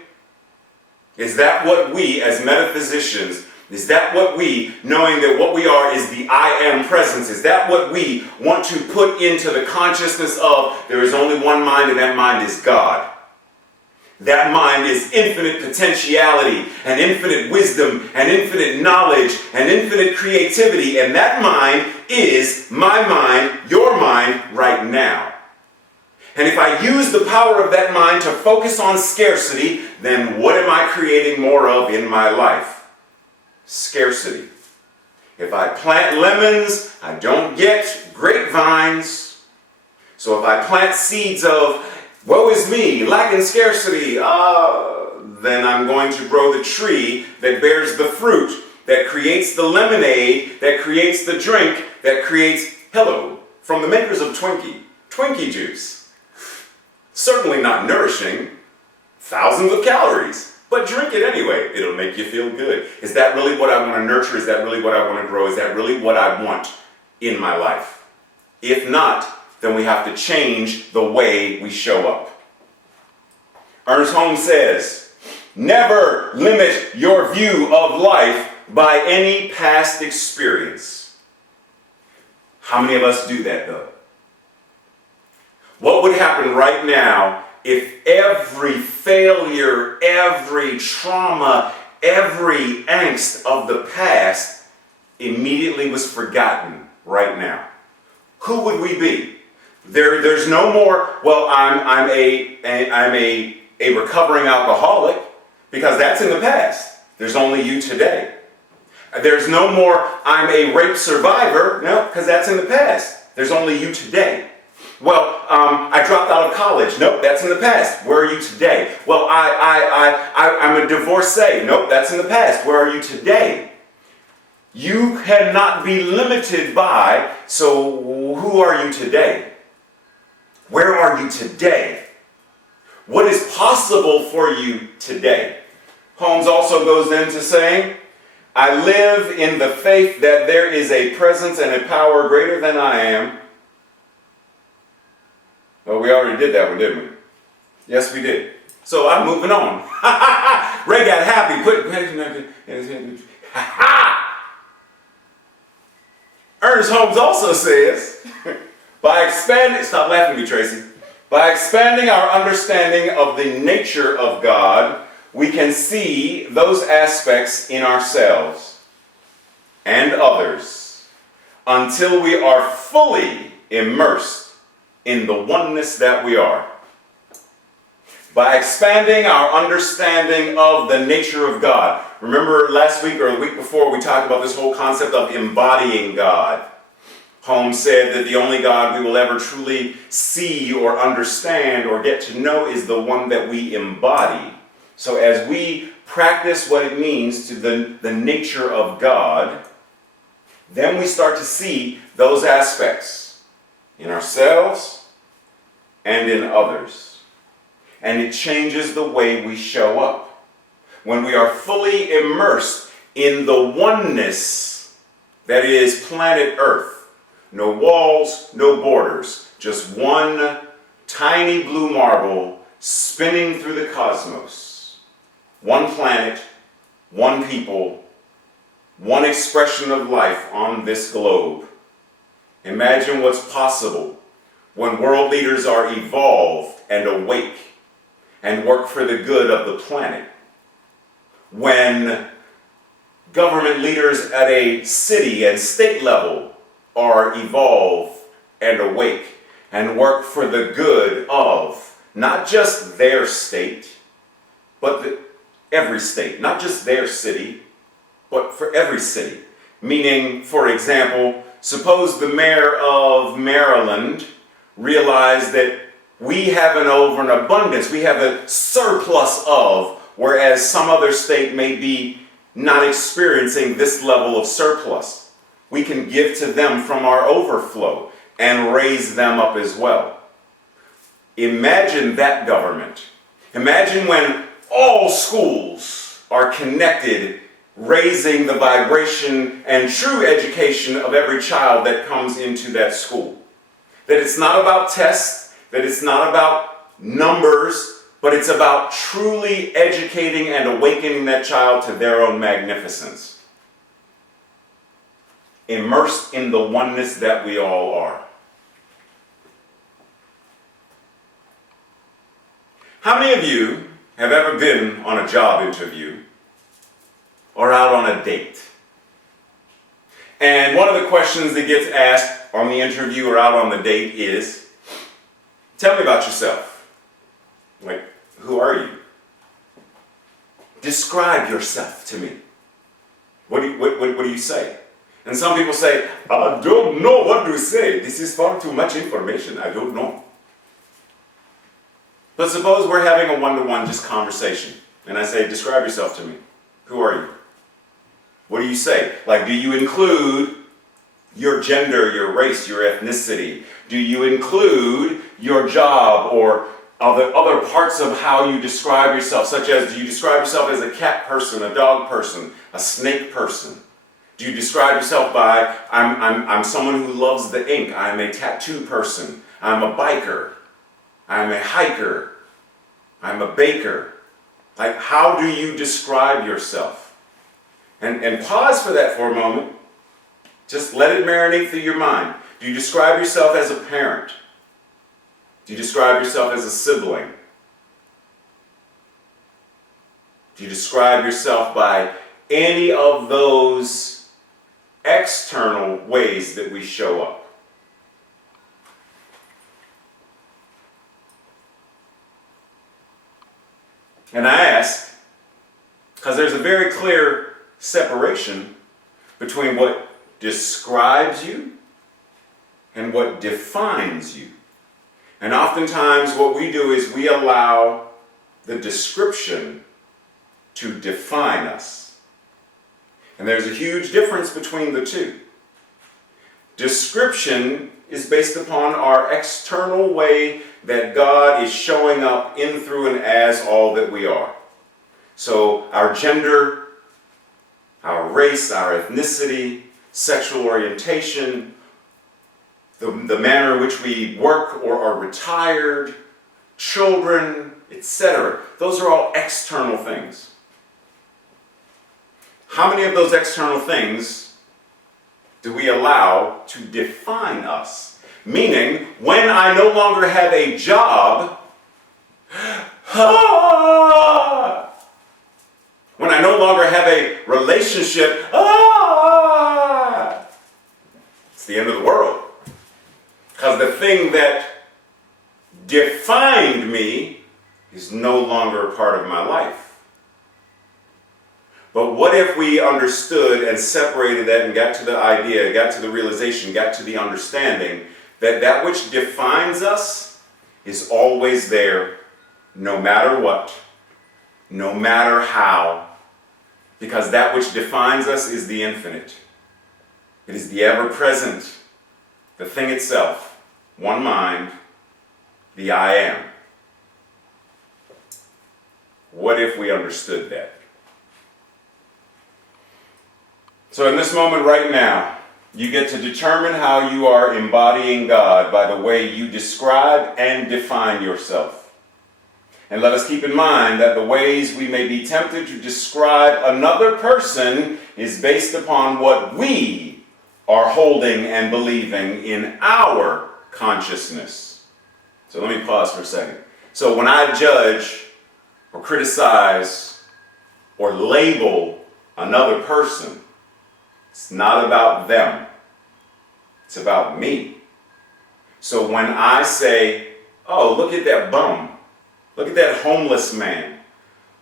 Is that what we as metaphysicians, is that what we, knowing that what we are is the I am presence, is that what we want to put into the consciousness of there is only one mind and that mind is God? That mind is infinite potentiality and infinite wisdom and infinite knowledge and infinite creativity, and that mind is my mind, your mind, right now. And if I use the power of that mind to focus on scarcity, then what am I creating more of in my life? Scarcity. If I plant lemons, I don't get grapevines. So if I plant seeds of woe is me, lack and scarcity, then I'm going to grow the tree that bears the fruit, that creates the lemonade, that creates the drink, that creates, hello, from the makers of Twinkie juice. Certainly not nourishing, thousands of calories, but drink it anyway. It'll make you feel good. Is that really what I want to nurture? Is that really what I want to grow? Is that really what I want in my life? If not, then we have to change the way we show up. Ernest Holmes says, never limit your view of life by any past experience. How many of us do that, though? What would happen right now if every failure, every trauma, every angst of the past immediately was forgotten right now? Who would we be? There's no more, well, I'm a recovering alcoholic, because that's in the past. There's only you today. There's no more, I'm a rape survivor, no, because that's in the past. There's only you today. Well, I dropped out of college. Nope, that's in the past. Where are you today? Well, I'm a divorcee. Nope, that's in the past. Where are you today? You cannot be limited by, so who are you today? Where are you today? What is possible for you today? Holmes also goes into saying, I live in the faith that there is a presence and a power greater than I am. Well, we already did that one, didn't we? Yes, we did. So I'm moving on. Ray got happy. Ernest Holmes also says, by expanding, stop laughing at me, Tracy. By expanding our understanding of the nature of God, we can see those aspects in ourselves and others until we are fully immersed in the oneness that we are. By expanding our understanding of the nature of God. Remember last week or the week before we talked about this whole concept of embodying God. Holmes said that the only God we will ever truly see or understand or get to know is the one that we embody. So as we practice what it means to the nature of God, then we start to see those aspects in ourselves and in others. And it changes the way we show up. When we are fully immersed in the oneness that is planet Earth, no walls, no borders, just one tiny blue marble spinning through the cosmos. One planet, one people, one expression of life on this globe. Imagine what's possible when world leaders are evolved and awake and work for the good of the planet. When government leaders at a city and state level are evolved and awake and work for the good of not just their state, but every state, not just their city, but for every city. Meaning, for example, suppose the mayor of Maryland realized that we have an overabundance, we have a surplus of, whereas some other state may be not experiencing this level of surplus. We can give to them from our overflow and raise them up as well. Imagine that government. Imagine when all schools are connected, raising the vibration and true education of every child that comes into that school. That it's not about tests, that it's not about numbers, but it's about truly educating and awakening that child to their own magnificence. Immersed in the oneness that we all are. How many of you have ever been on a job interview or out on a date? And one of the questions that gets asked on the interview or out on the date is, tell me about yourself. Like, who are you? Describe yourself to me. What do you say? And some people say, I don't know what to say. This is far too much information. I don't know. But suppose we're having a one-to-one just conversation. And I say, describe yourself to me. Who are you? What do you say? Like, do you include your gender, your race, your ethnicity? Do you include your job or other parts of how you describe yourself? Such as, do you describe yourself as a cat person, a dog person, a snake person? Do you describe yourself by, I'm someone who loves the ink, I'm a tattoo person, I'm a biker, I'm a hiker, I'm a baker? Like, how do you describe yourself? And pause for that for a moment. Just let it marinate through your mind. Do you describe yourself as a parent? Do you describe yourself as a sibling? Do you describe yourself by any of those external ways that we show up? And I ask, because there's a very clear separation between what describes you and what defines you. And oftentimes what we do is we allow the description to define us. And there's a huge difference between the two. Description is based upon our external way that God is showing up in, through, and as all that we are. So our gender, our race, our ethnicity, sexual orientation, the manner in which we work or are retired, children, etc. Those are all external things. How many of those external things do we allow to define us? Meaning, when I no longer have a job, when I no longer have a relationship, it's the end of the world. Because the thing that defined me is no longer a part of my life. But what if we understood and separated that and got to the idea, got to the realization, got to the understanding that that which defines us is always there, no matter what, no matter how, because that which defines us is the infinite. It is the ever-present, the thing itself, one mind, the I am. What if we understood that? So in this moment right now, you get to determine how you are embodying God by the way you describe and define yourself. And let us keep in mind that the ways we may be tempted to describe another person is based upon what we are holding and believing in our consciousness. So let me pause for a second. So when I judge or criticize or label another person, it's not about them. It's about me. So when I say, oh, look at that bum. Look at that homeless man.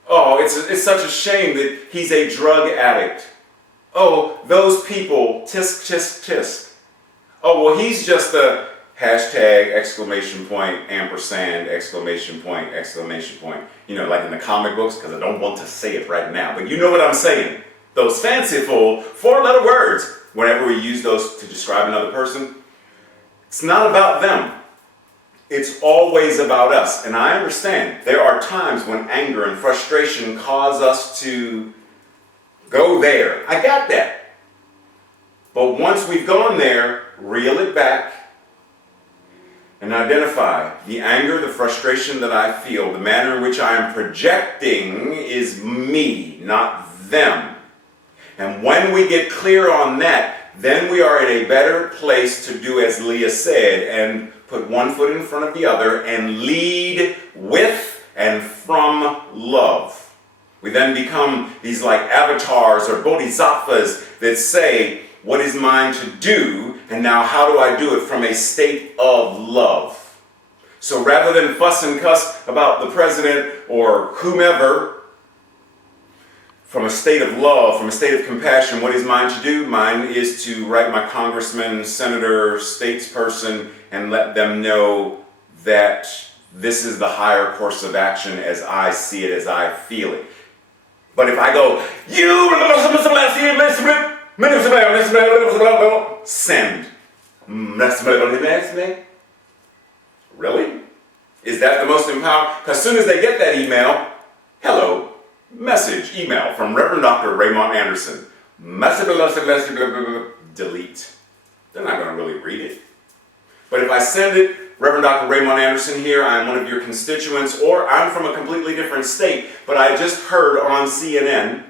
Oh, it's such a shame that he's a drug addict. Oh, those people, tisk, tisk, tisk. Oh, well, he's just a hashtag, exclamation point, ampersand, exclamation point, exclamation point. You know, like in the comic books, because I don't want to say it right now. But you know what I'm saying. Those fanciful four-letter words, whenever we use those to describe another person, it's not about them. It's always about us. And I understand there are times when anger and frustration cause us to go there. I got that. But once we've gone there, reel it back and identify the anger, the frustration that I feel, the manner in which I am projecting is me, not them. And when we get clear on that, then we are at a better place to do as Leah said and put one foot in front of the other and lead with and from love. We then become these like avatars or bodhisattvas that say, what is mine to do, and now how do I do it from a state of love? So rather than fuss and cuss about the president or whomever, from a state of love, from a state of compassion, what is mine to do? Mine is to write my congressman, senator, statesperson, and let them know that this is the higher course of action as I see it, as I feel it. But if I go, send. Really? Is that the most empowering? Because as soon as they get that email, hello, message, email from Reverend Dr. Raymont Anderson. Delete. They're not going to really read it. But if I send it, Reverend Dr. Raymont Anderson here, I'm one of your constituents, or I'm from a completely different state, but I just heard on CNN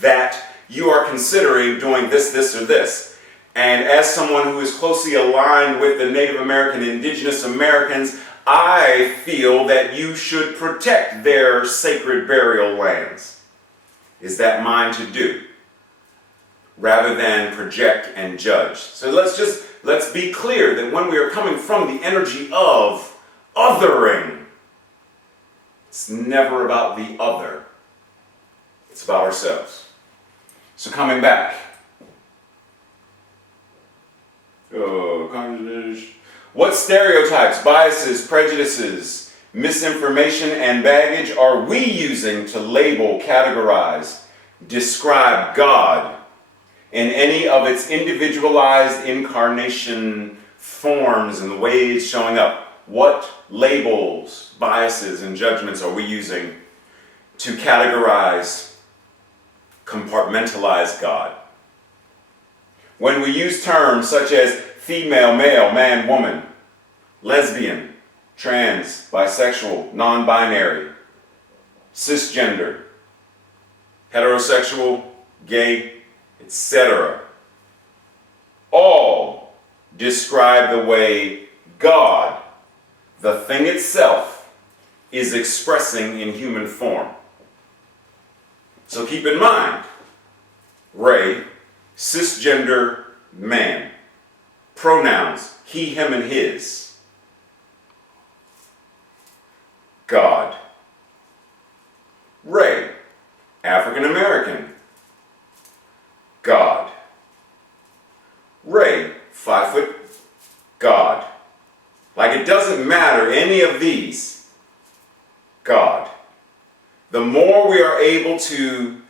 that you are considering doing this, this, or this. And as someone who is closely aligned with the Native American, Indigenous Americans, I feel that you should protect their sacred burial lands. Is that mine to do? Rather than project and judge. So let's be clear that when we are coming from the energy of othering, it's never about the other. It's about ourselves. So coming back. What stereotypes, biases, prejudices, misinformation, and baggage are we using to label, categorize, describe God in any of its individualized incarnation forms and the way it's showing up? What labels, biases, and judgments are we using to categorize, compartmentalize God? When we use terms such as female, male, man, woman, lesbian, trans, bisexual, non-binary, cisgender, heterosexual, gay, etc., all describe the way God, the thing itself, is expressing in human form. So keep in mind, Ray, cisgender man, pronouns he, him, and his. God. Ray, African American. God. Ray, 5 foot. God. Like it doesn't matter any of these. God. The more we are able to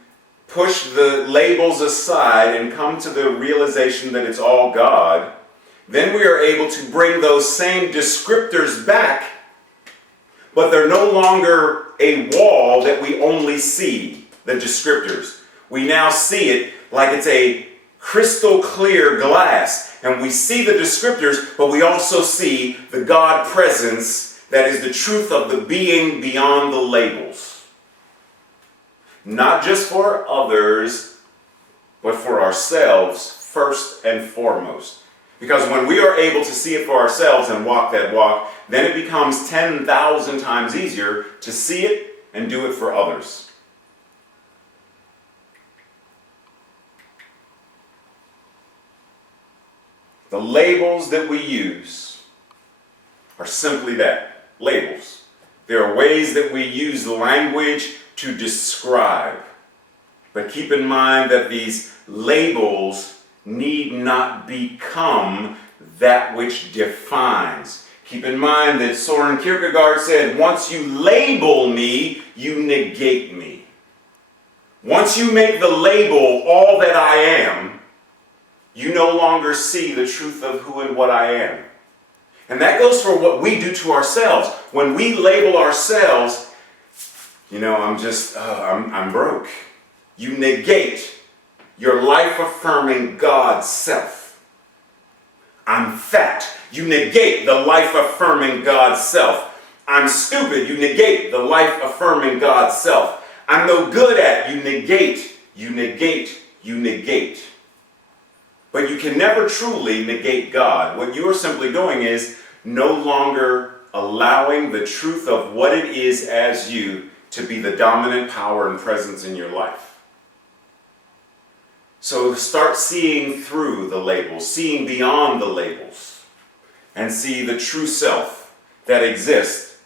push the labels aside and come to the realization that it's all God, then we are able to bring those same descriptors back, but they're no longer a wall that we only see the descriptors. We now see it like it's a crystal clear glass, and we see the descriptors, but we also see the God presence that is the truth of the being beyond the labels. Not just for others, but for ourselves first and foremost. Because when we are able to see it for ourselves and walk that walk, then it becomes 10,000 times easier to see it and do it for others. The labels that we use are simply that, labels. There are ways that we use language to describe. But keep in mind that these labels need not become that which defines. Keep in mind that Soren Kierkegaard said, once you label me, you negate me. Once you make the label all that I am, you no longer see the truth of who and what I am. And that goes for what we do to ourselves. When we label ourselves, I'm broke. You negate your life-affirming God self. I'm fat. You negate the life-affirming God self. I'm stupid. You negate the life-affirming God self. I'm no good at. You negate. You negate. You negate. But you can never truly negate God. What you are simply doing is no longer allowing the truth of what it is as you to be the dominant power and presence in your life. So start seeing through the labels, seeing beyond the labels, and see the true self that exists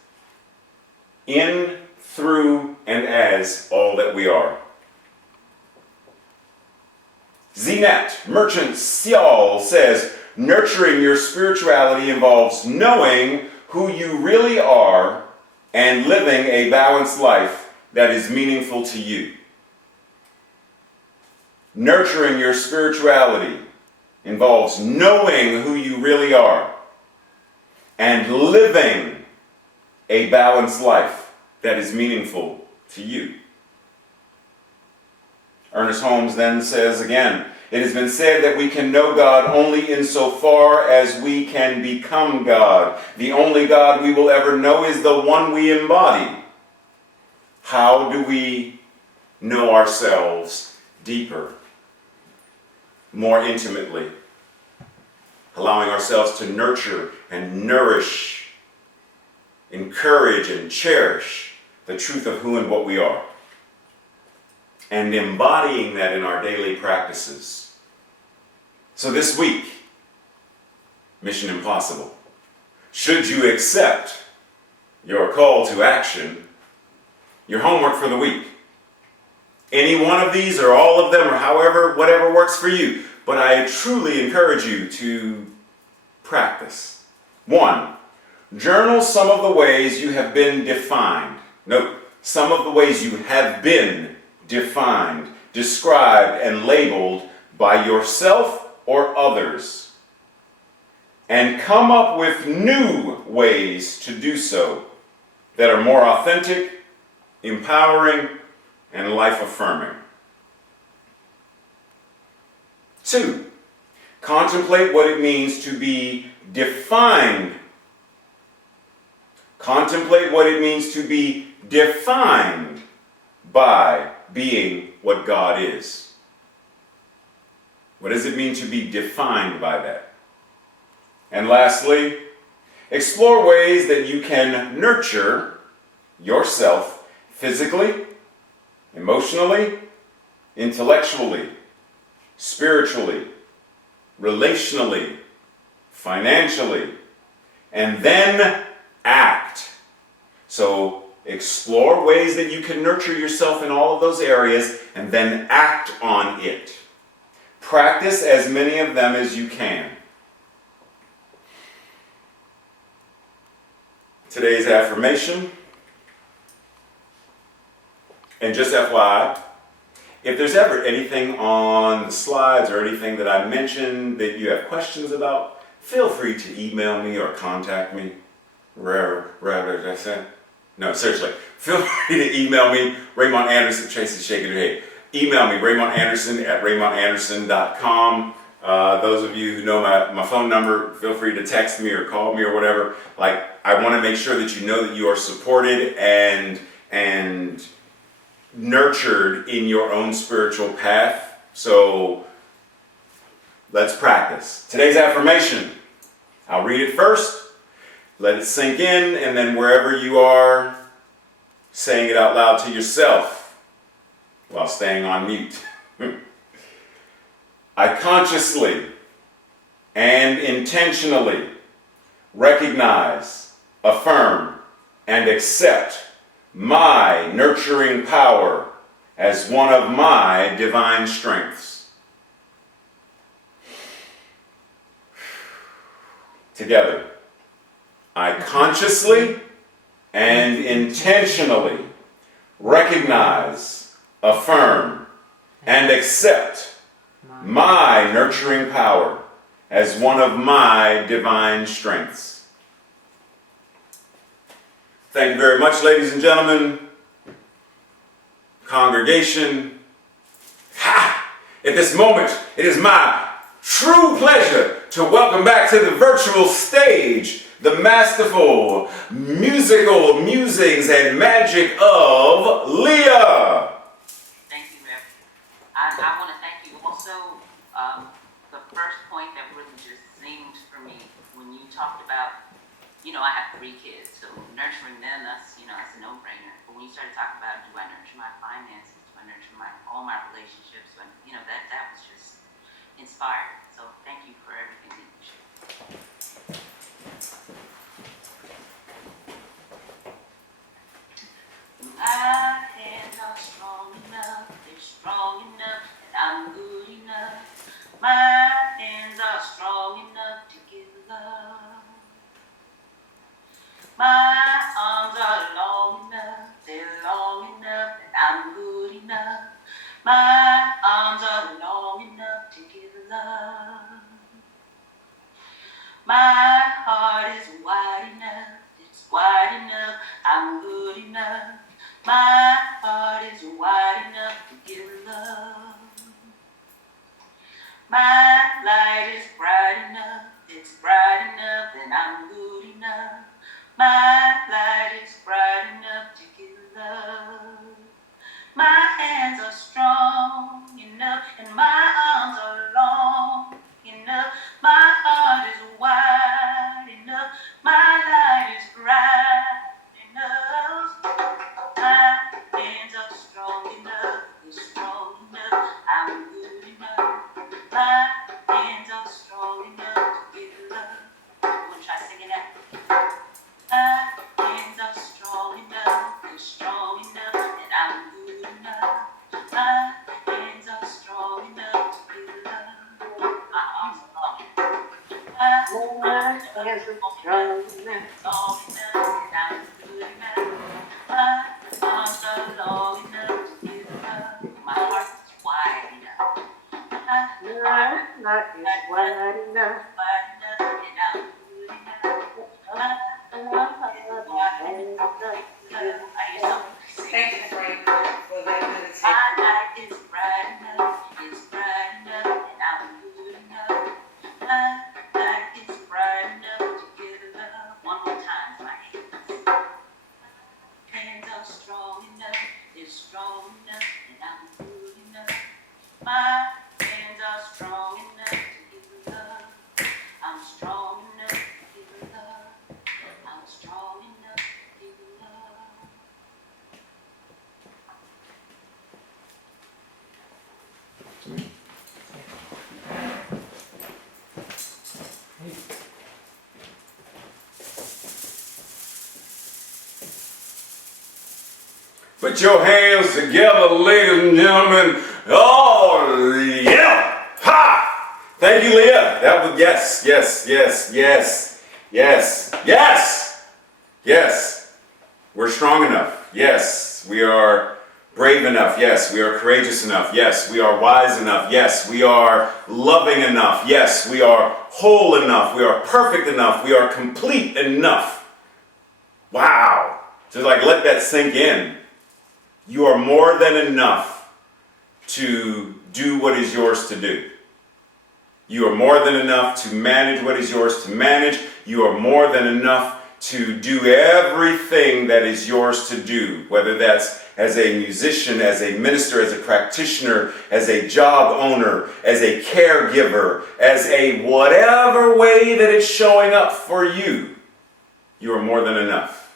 in, through, and as all that we are. Zenet Merchant Sial says, nurturing your spirituality involves knowing who you really are and living a balanced life that is meaningful to you. Nurturing your spirituality involves knowing who you really are and living a balanced life that is meaningful to you. Ernest Holmes then says again, it has been said that we can know God only insofar as we can become God. The only God we will ever know is the one we embody. How do we know ourselves deeper, more intimately? Allowing ourselves to nurture and nourish, encourage and cherish the truth of who and what we are. And embodying that in our daily practices. So this week, Mission Impossible. Should you accept your call to action, your homework for the week, any one of these or all of them or however, whatever works for you, but I truly encourage you to practice. 1, journal some of the ways you have been defined. Note, some of the ways you have been defined, described and labeled by yourself or others, and come up with new ways to do so that are more authentic, empowering, and life-affirming. 2, contemplate what it means to be defined. Contemplate what it means to be defined by being what God is. What does it mean to be defined by that? And lastly, explore ways that you can nurture yourself physically, emotionally, intellectually, spiritually, relationally, financially, and then act. So explore ways that you can nurture yourself in all of those areas and then act on it. Practice as many of them as you can. Today's affirmation, and just FYI, if there's ever anything on the slides or anything that I mentioned that you have questions about, feel free to email me or contact me. Rather, I said? No, seriously. Feel free to email me, Raymont Anderson. Tracy's shaking her head. Email me, Raymont Anderson at RaymontAnderson.com. Those of you who know my phone number, feel free to text me or call me or whatever. Like, I want to make sure that you know that you are supported and nurtured in your own spiritual path. So let's practice. Today's affirmation. I'll read it first. Let it sink in, and then wherever you are, saying it out loud to yourself while staying on mute. I consciously and intentionally recognize, affirm, and accept my nurturing power as one of my divine strengths. Together. I consciously and intentionally recognize, affirm, and accept my nurturing power as one of my divine strengths. Thank you very much, ladies and gentlemen, congregation. At this moment, it is my true pleasure to welcome back to the virtual stage the masterful musical musings and magic of Leah. Thank you, Rev. I want to thank you also. The first point that really just zinged for me when you talked about, I have 3 kids, so nurturing them, that's a no-brainer. But when you started talking about, do I nurture my finances? Do I nurture all my relationships? That was just inspired. So thank you for everything that you shared. My hands are strong enough, they're strong enough, and I'm good enough. My hands are strong enough to give love. My arms are long enough, they're long enough, and I'm good enough. My arms are long enough to give love. My heart is wide enough, it's wide enough, I'm good enough. My heart is wide enough to give love. My light is bright enough, it's bright enough, and I'm good enough. My light is bright enough to give love. My hands are strong enough, and my arms are long enough. My heart is wide enough, my light is bright enough. My hands are strong enough, they're strong enough, I'm good enough. My hands are strong enough to give love. Wanna try singing that? My hands are strong enough, they're strong enough, and I'm good enough. My hands are strong enough to give love. My arms are long. My hands are strong enough, and I'm good enough. My arms are long enough to give love. My heart is wide. Not is wide enough. Thank you for that meditation. My light is bright enough, it's bright enough, and I'm good enough. My light is bright enough to get love. One more time, my hands are strong enough, they're strong enough, and I'm good enough. My hands are strong enough to give love. I'm strong enough to give love. I'm strong enough to give love. Put your hands together, ladies and gentlemen. Oh, yeah. Ha! Thank you, Leah. That was, yes, yes, yes, yes, yes, yes, yes. We're strong enough. Yes, we are brave enough. Yes, we are courageous enough. Yes, we are wise enough. Yes, we are loving enough. Yes, we are whole enough. We are perfect enough. We are complete enough. Wow. Just like let that sink in. You are more than enough to do what is yours to do. You are more than enough to manage what is yours to manage. You are more than enough to do everything that is yours to do, whether that's as a musician, as a minister, as a practitioner, as a job owner, as a caregiver, as a whatever way that it's showing up for you. You are more than enough.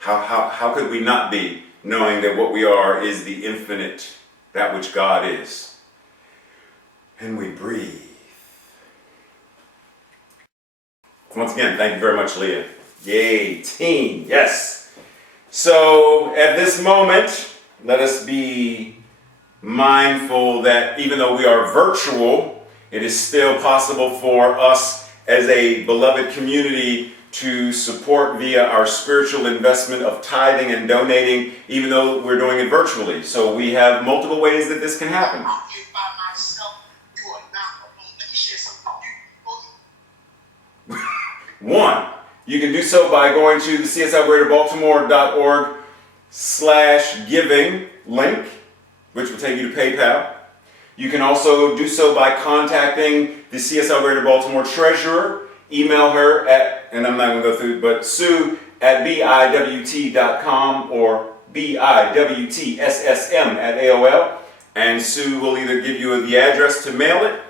How could we not be, knowing that what we are is the infinite, that which God is? And we breathe. Once again, thank you very much, Leah. Yay, team, yes. So at this moment, let us be mindful that even though we are virtual, it is still possible for us as a beloved community to support via our spiritual investment of tithing and donating, even though we're doing it virtually. So we have multiple ways that this can happen. One, you can do so by going to the csogreaterbaltimore.org/giving link, which will take you to PayPal. You can also do so by contacting the CSL Greater Baltimore treasurer. Email her at, and I'm not going to go through, but Sue at biwt.com or biwtssm@AOL. And Sue will either give you the address to mail it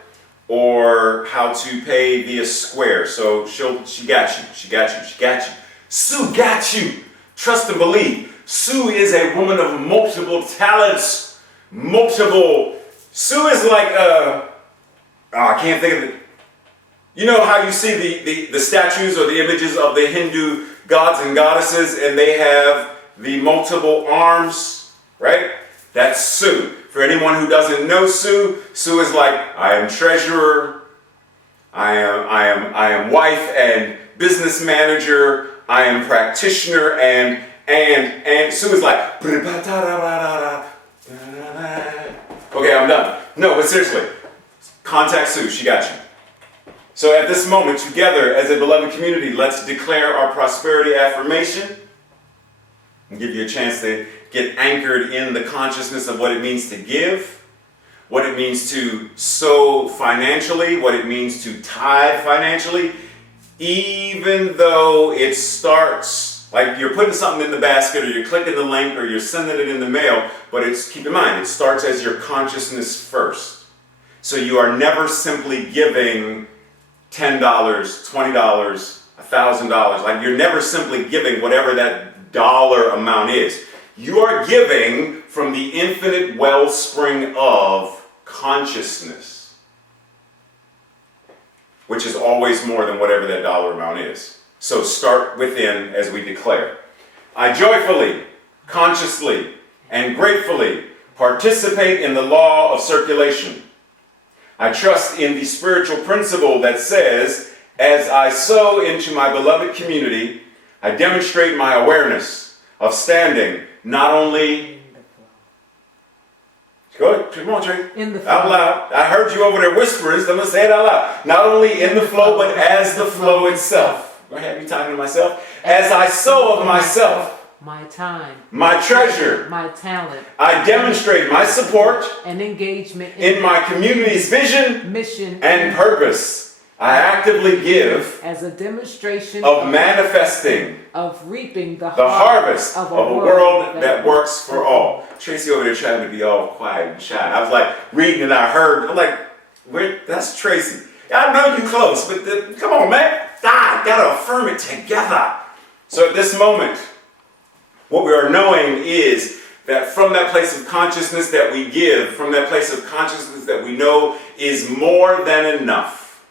or how to pay via Square. So she got you. She got you. She got you. Sue got you. Trust and believe. Sue is a woman of multiple talents. Sue is like I can't think of it. You know how you see the statues or the images of the Hindu gods and goddesses, and they have the multiple arms, right? That's Sue. For anyone who doesn't know Sue, Sue is like, I am treasurer, I am wife and business manager, I am practitioner, and Sue is like, okay, I'm done. No, but seriously, contact Sue, she got you. So at this moment, together as a beloved community, let's declare our prosperity affirmation and give you a chance to get anchored in the consciousness of what it means to give, what it means to sow financially, what it means to tithe financially, even though it starts, like you're putting something in the basket or you're clicking the link or you're sending it in the mail, but keep in mind, it starts as your consciousness first. So you are never simply giving $10, $20, $1,000. Like you're never simply giving whatever that dollar amount is. You are giving from the infinite wellspring of consciousness, which is always more than whatever that dollar amount is. So start within as we declare. I joyfully, consciously, and gratefully participate in the law of circulation. I trust in the spiritual principle that says, as I sow into my beloved community, I demonstrate my awareness of standing not only, go ahead, Come on, Trey. In the Out flow. loud. I heard you over there whispering, so I'm going to say it out loud. Not only in the flow, but as the flow itself. I have you talking to myself. As I sow of myself, My time. my treasure, My talent. I demonstrate my support And engagement in my community's vision mission and purpose. I actively give as a demonstration of manifesting of reaping the the harvest of of a world that works for all. Tracy over there trying to be all quiet and shy. I was like reading and I heard, I'm like, wait, that's Tracy. I know you close, but come on, man. Gotta affirm it together. So at this moment, what we are knowing is that from that place of consciousness that we give, from that place of consciousness that we know is more than enough.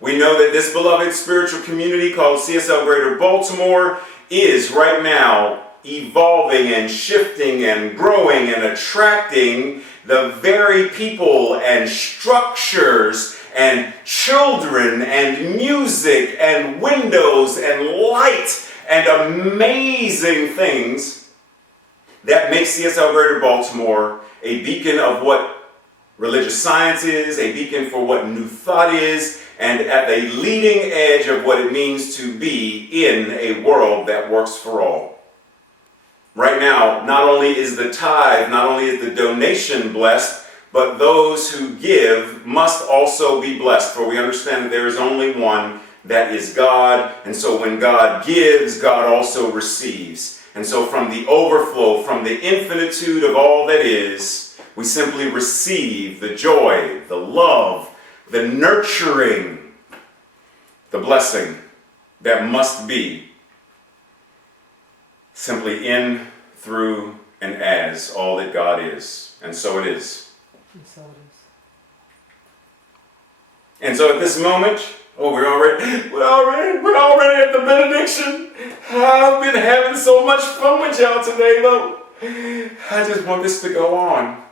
We know that this beloved spiritual community called CSL Greater Baltimore is right now evolving and shifting and growing and attracting the very people and structures and children and music and windows and light and amazing things that make CSL Greater Baltimore a beacon of what religious science is, a beacon for what new thought is, and at the leading edge of what it means to be in a world that works for all. Right now, not only is the tithe, not only is the donation blessed, but those who give must also be blessed. For we understand that there is only one, that is God. And so when God gives, God also receives. And so from the overflow, from the infinitude of all that is, we simply receive the joy, the love, the nurturing, the blessing that must be simply in, through, and as all that God is. And so it is. And so it is. And so at this moment, we're already at the benediction. I've been having so much fun with y'all today, though. I just want this to go on.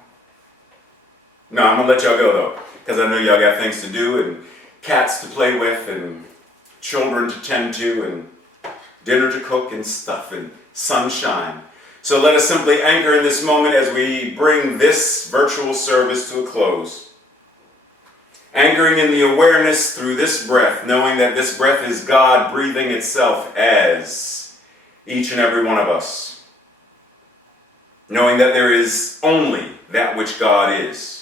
No, I'm going to let y'all go, though, because I know y'all got things to do and cats to play with and children to tend to and dinner to cook and stuff and sunshine. So let us simply anchor in this moment as we bring this virtual service to a close. Anchoring in the awareness through this breath, knowing that this breath is God breathing itself as each and every one of us. Knowing that there is only that which God is.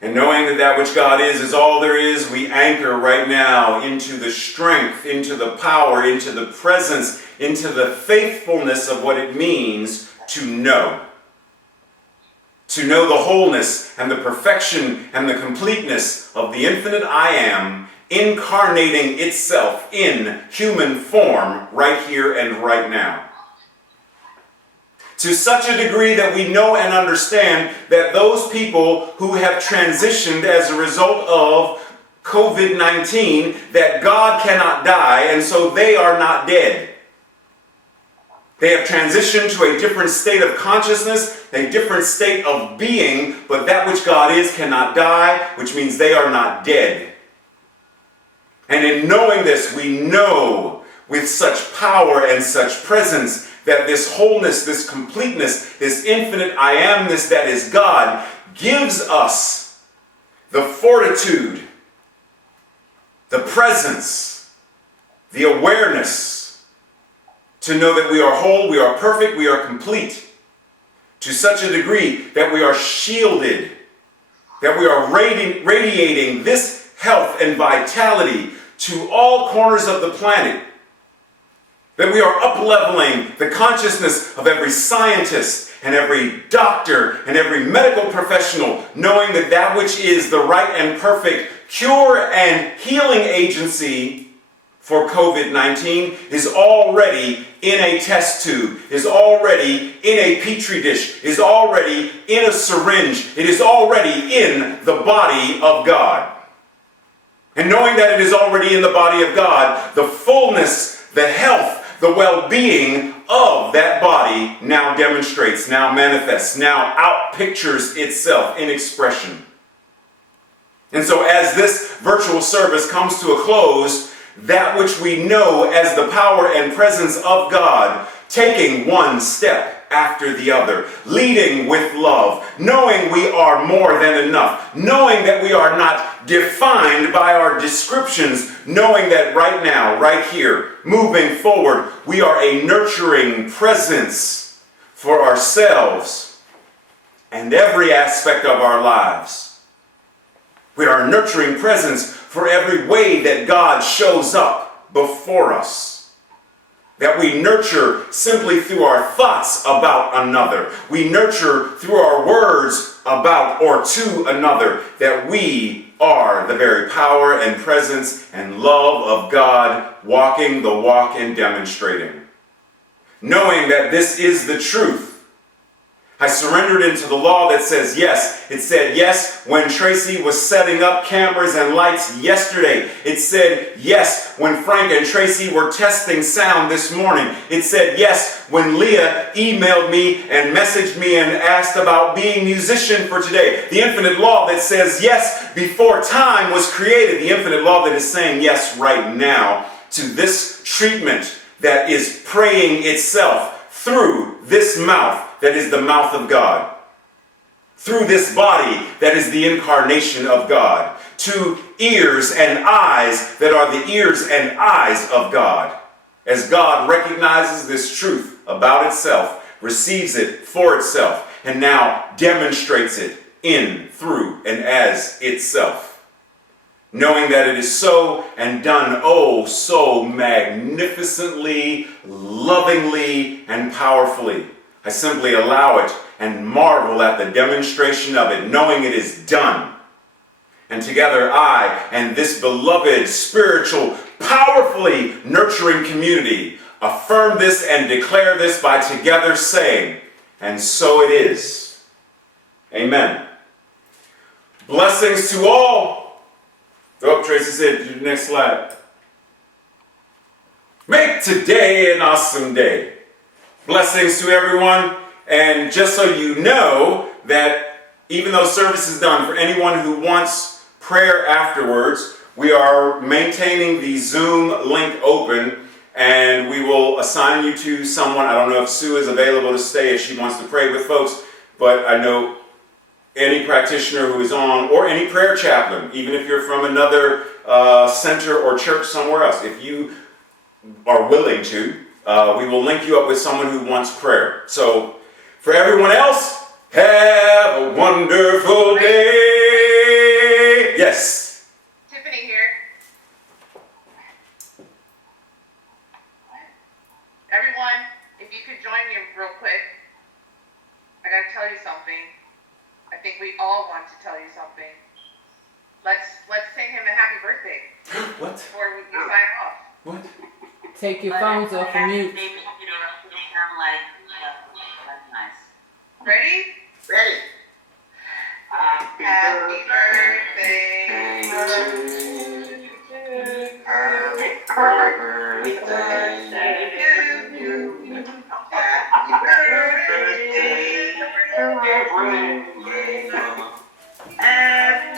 And knowing that that which God is all there is, we anchor right now into the strength, into the power, into the presence, into the faithfulness of what it means to know. To know the wholeness and the perfection and the completeness of the infinite I Am incarnating itself in human form right here and right now. To such a degree that we know and understand that those people who have transitioned as a result of COVID-19, that God cannot die, and so they are not dead. They have transitioned to a different state of consciousness, a different state of being, but that which God is cannot die, which means they are not dead. And in knowing this, we know with such power and such presence that this wholeness, this completeness, this infinite I Amness that is God gives us the fortitude, the presence, the awareness to know that we are whole, we are perfect, we are complete to such a degree that we are shielded, that we are radiating this health and vitality to all corners of the planet. That we are up-leveling the consciousness of every scientist and every doctor and every medical professional, knowing that that which is the right and perfect cure and healing agency for COVID-19 is already in a test tube, is already in a petri dish, is already in a syringe, it is already in the body of God. And knowing that it is already in the body of God, the fullness, the health, the well-being of that body now demonstrates, now manifests, now outpictures itself in expression. And so as this virtual service comes to a close, that which we know as the power and presence of God taking one step after the other, leading with love, knowing we are more than enough, knowing that we are not defined by our descriptions, knowing that right now, right here, moving forward, we are a nurturing presence for ourselves and every aspect of our lives. We are a nurturing presence for every way that God shows up before us. That we nurture simply through our thoughts about another. We nurture through our words about or to another. That we are the very power and presence and love of God, walking the walk and demonstrating. Knowing that this is the truth. I surrendered into the law that says yes. It said yes when Tracy was setting up cameras and lights yesterday. It said yes when Frank and Tracy were testing sound this morning. It said yes when Leah emailed me and messaged me and asked about being musician for today. The infinite law that says yes before time was created. The infinite law that is saying yes right now to this treatment that is praying itself through this mouth that is the mouth of God, through this body that is the incarnation of God, to ears and eyes that are the ears and eyes of God. As God recognizes this truth about itself, receives it for itself, and now demonstrates it in, through, and as itself. Knowing that it is so and done oh so magnificently, lovingly, and powerfully. I simply allow it and marvel at the demonstration of it, knowing it is done. And together I and this beloved, spiritual, powerfully nurturing community affirm this and declare this by together saying, and so it is. Amen. Blessings to all. Oh, Tracy said, next slide. Make today an awesome day. Blessings to everyone. And just so you know that even though service is done, for anyone who wants prayer afterwards, we are maintaining the Zoom link open and we will assign you to someone. I don't know if Sue is available to stay if she wants to pray with folks, but I know any practitioner who is on, or any prayer chaplain, even if you're from another center or church somewhere else, if you are willing to, we will link you up with someone who wants prayer. So, for everyone else, have a wonderful day. Yes. Tiffany here. Everyone, if you could join me real quick, I gotta tell you something. I think we all want to tell you something. Let's sing him a happy birthday. What? Before we sign off. What? Take your phones off of mute. Maybe it'll sound like that's nice. Ready? Ready. Happy birthday to you. Happy birthday to you. Happy birthday, Happy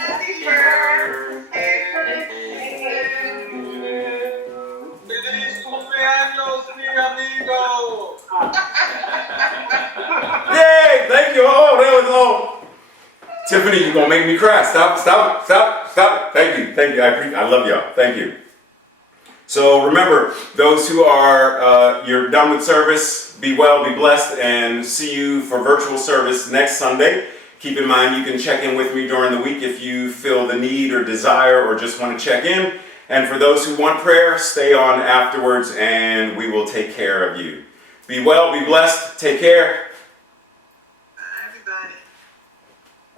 ¡Feliz cumpleaños, mi amigo! Yay! Thank you. Oh, that was all. Tiffany, you're going to make me cry. Stop. Thank you. I love y'all. Thank you. So remember, those who are, you're done with service, be well, be blessed, and see you for virtual service next Sunday. Keep in mind, you can check in with me during the week if you feel the need or desire or just want to check in. And for those who want prayer, stay on afterwards and we will take care of you. Be well, be blessed, take care.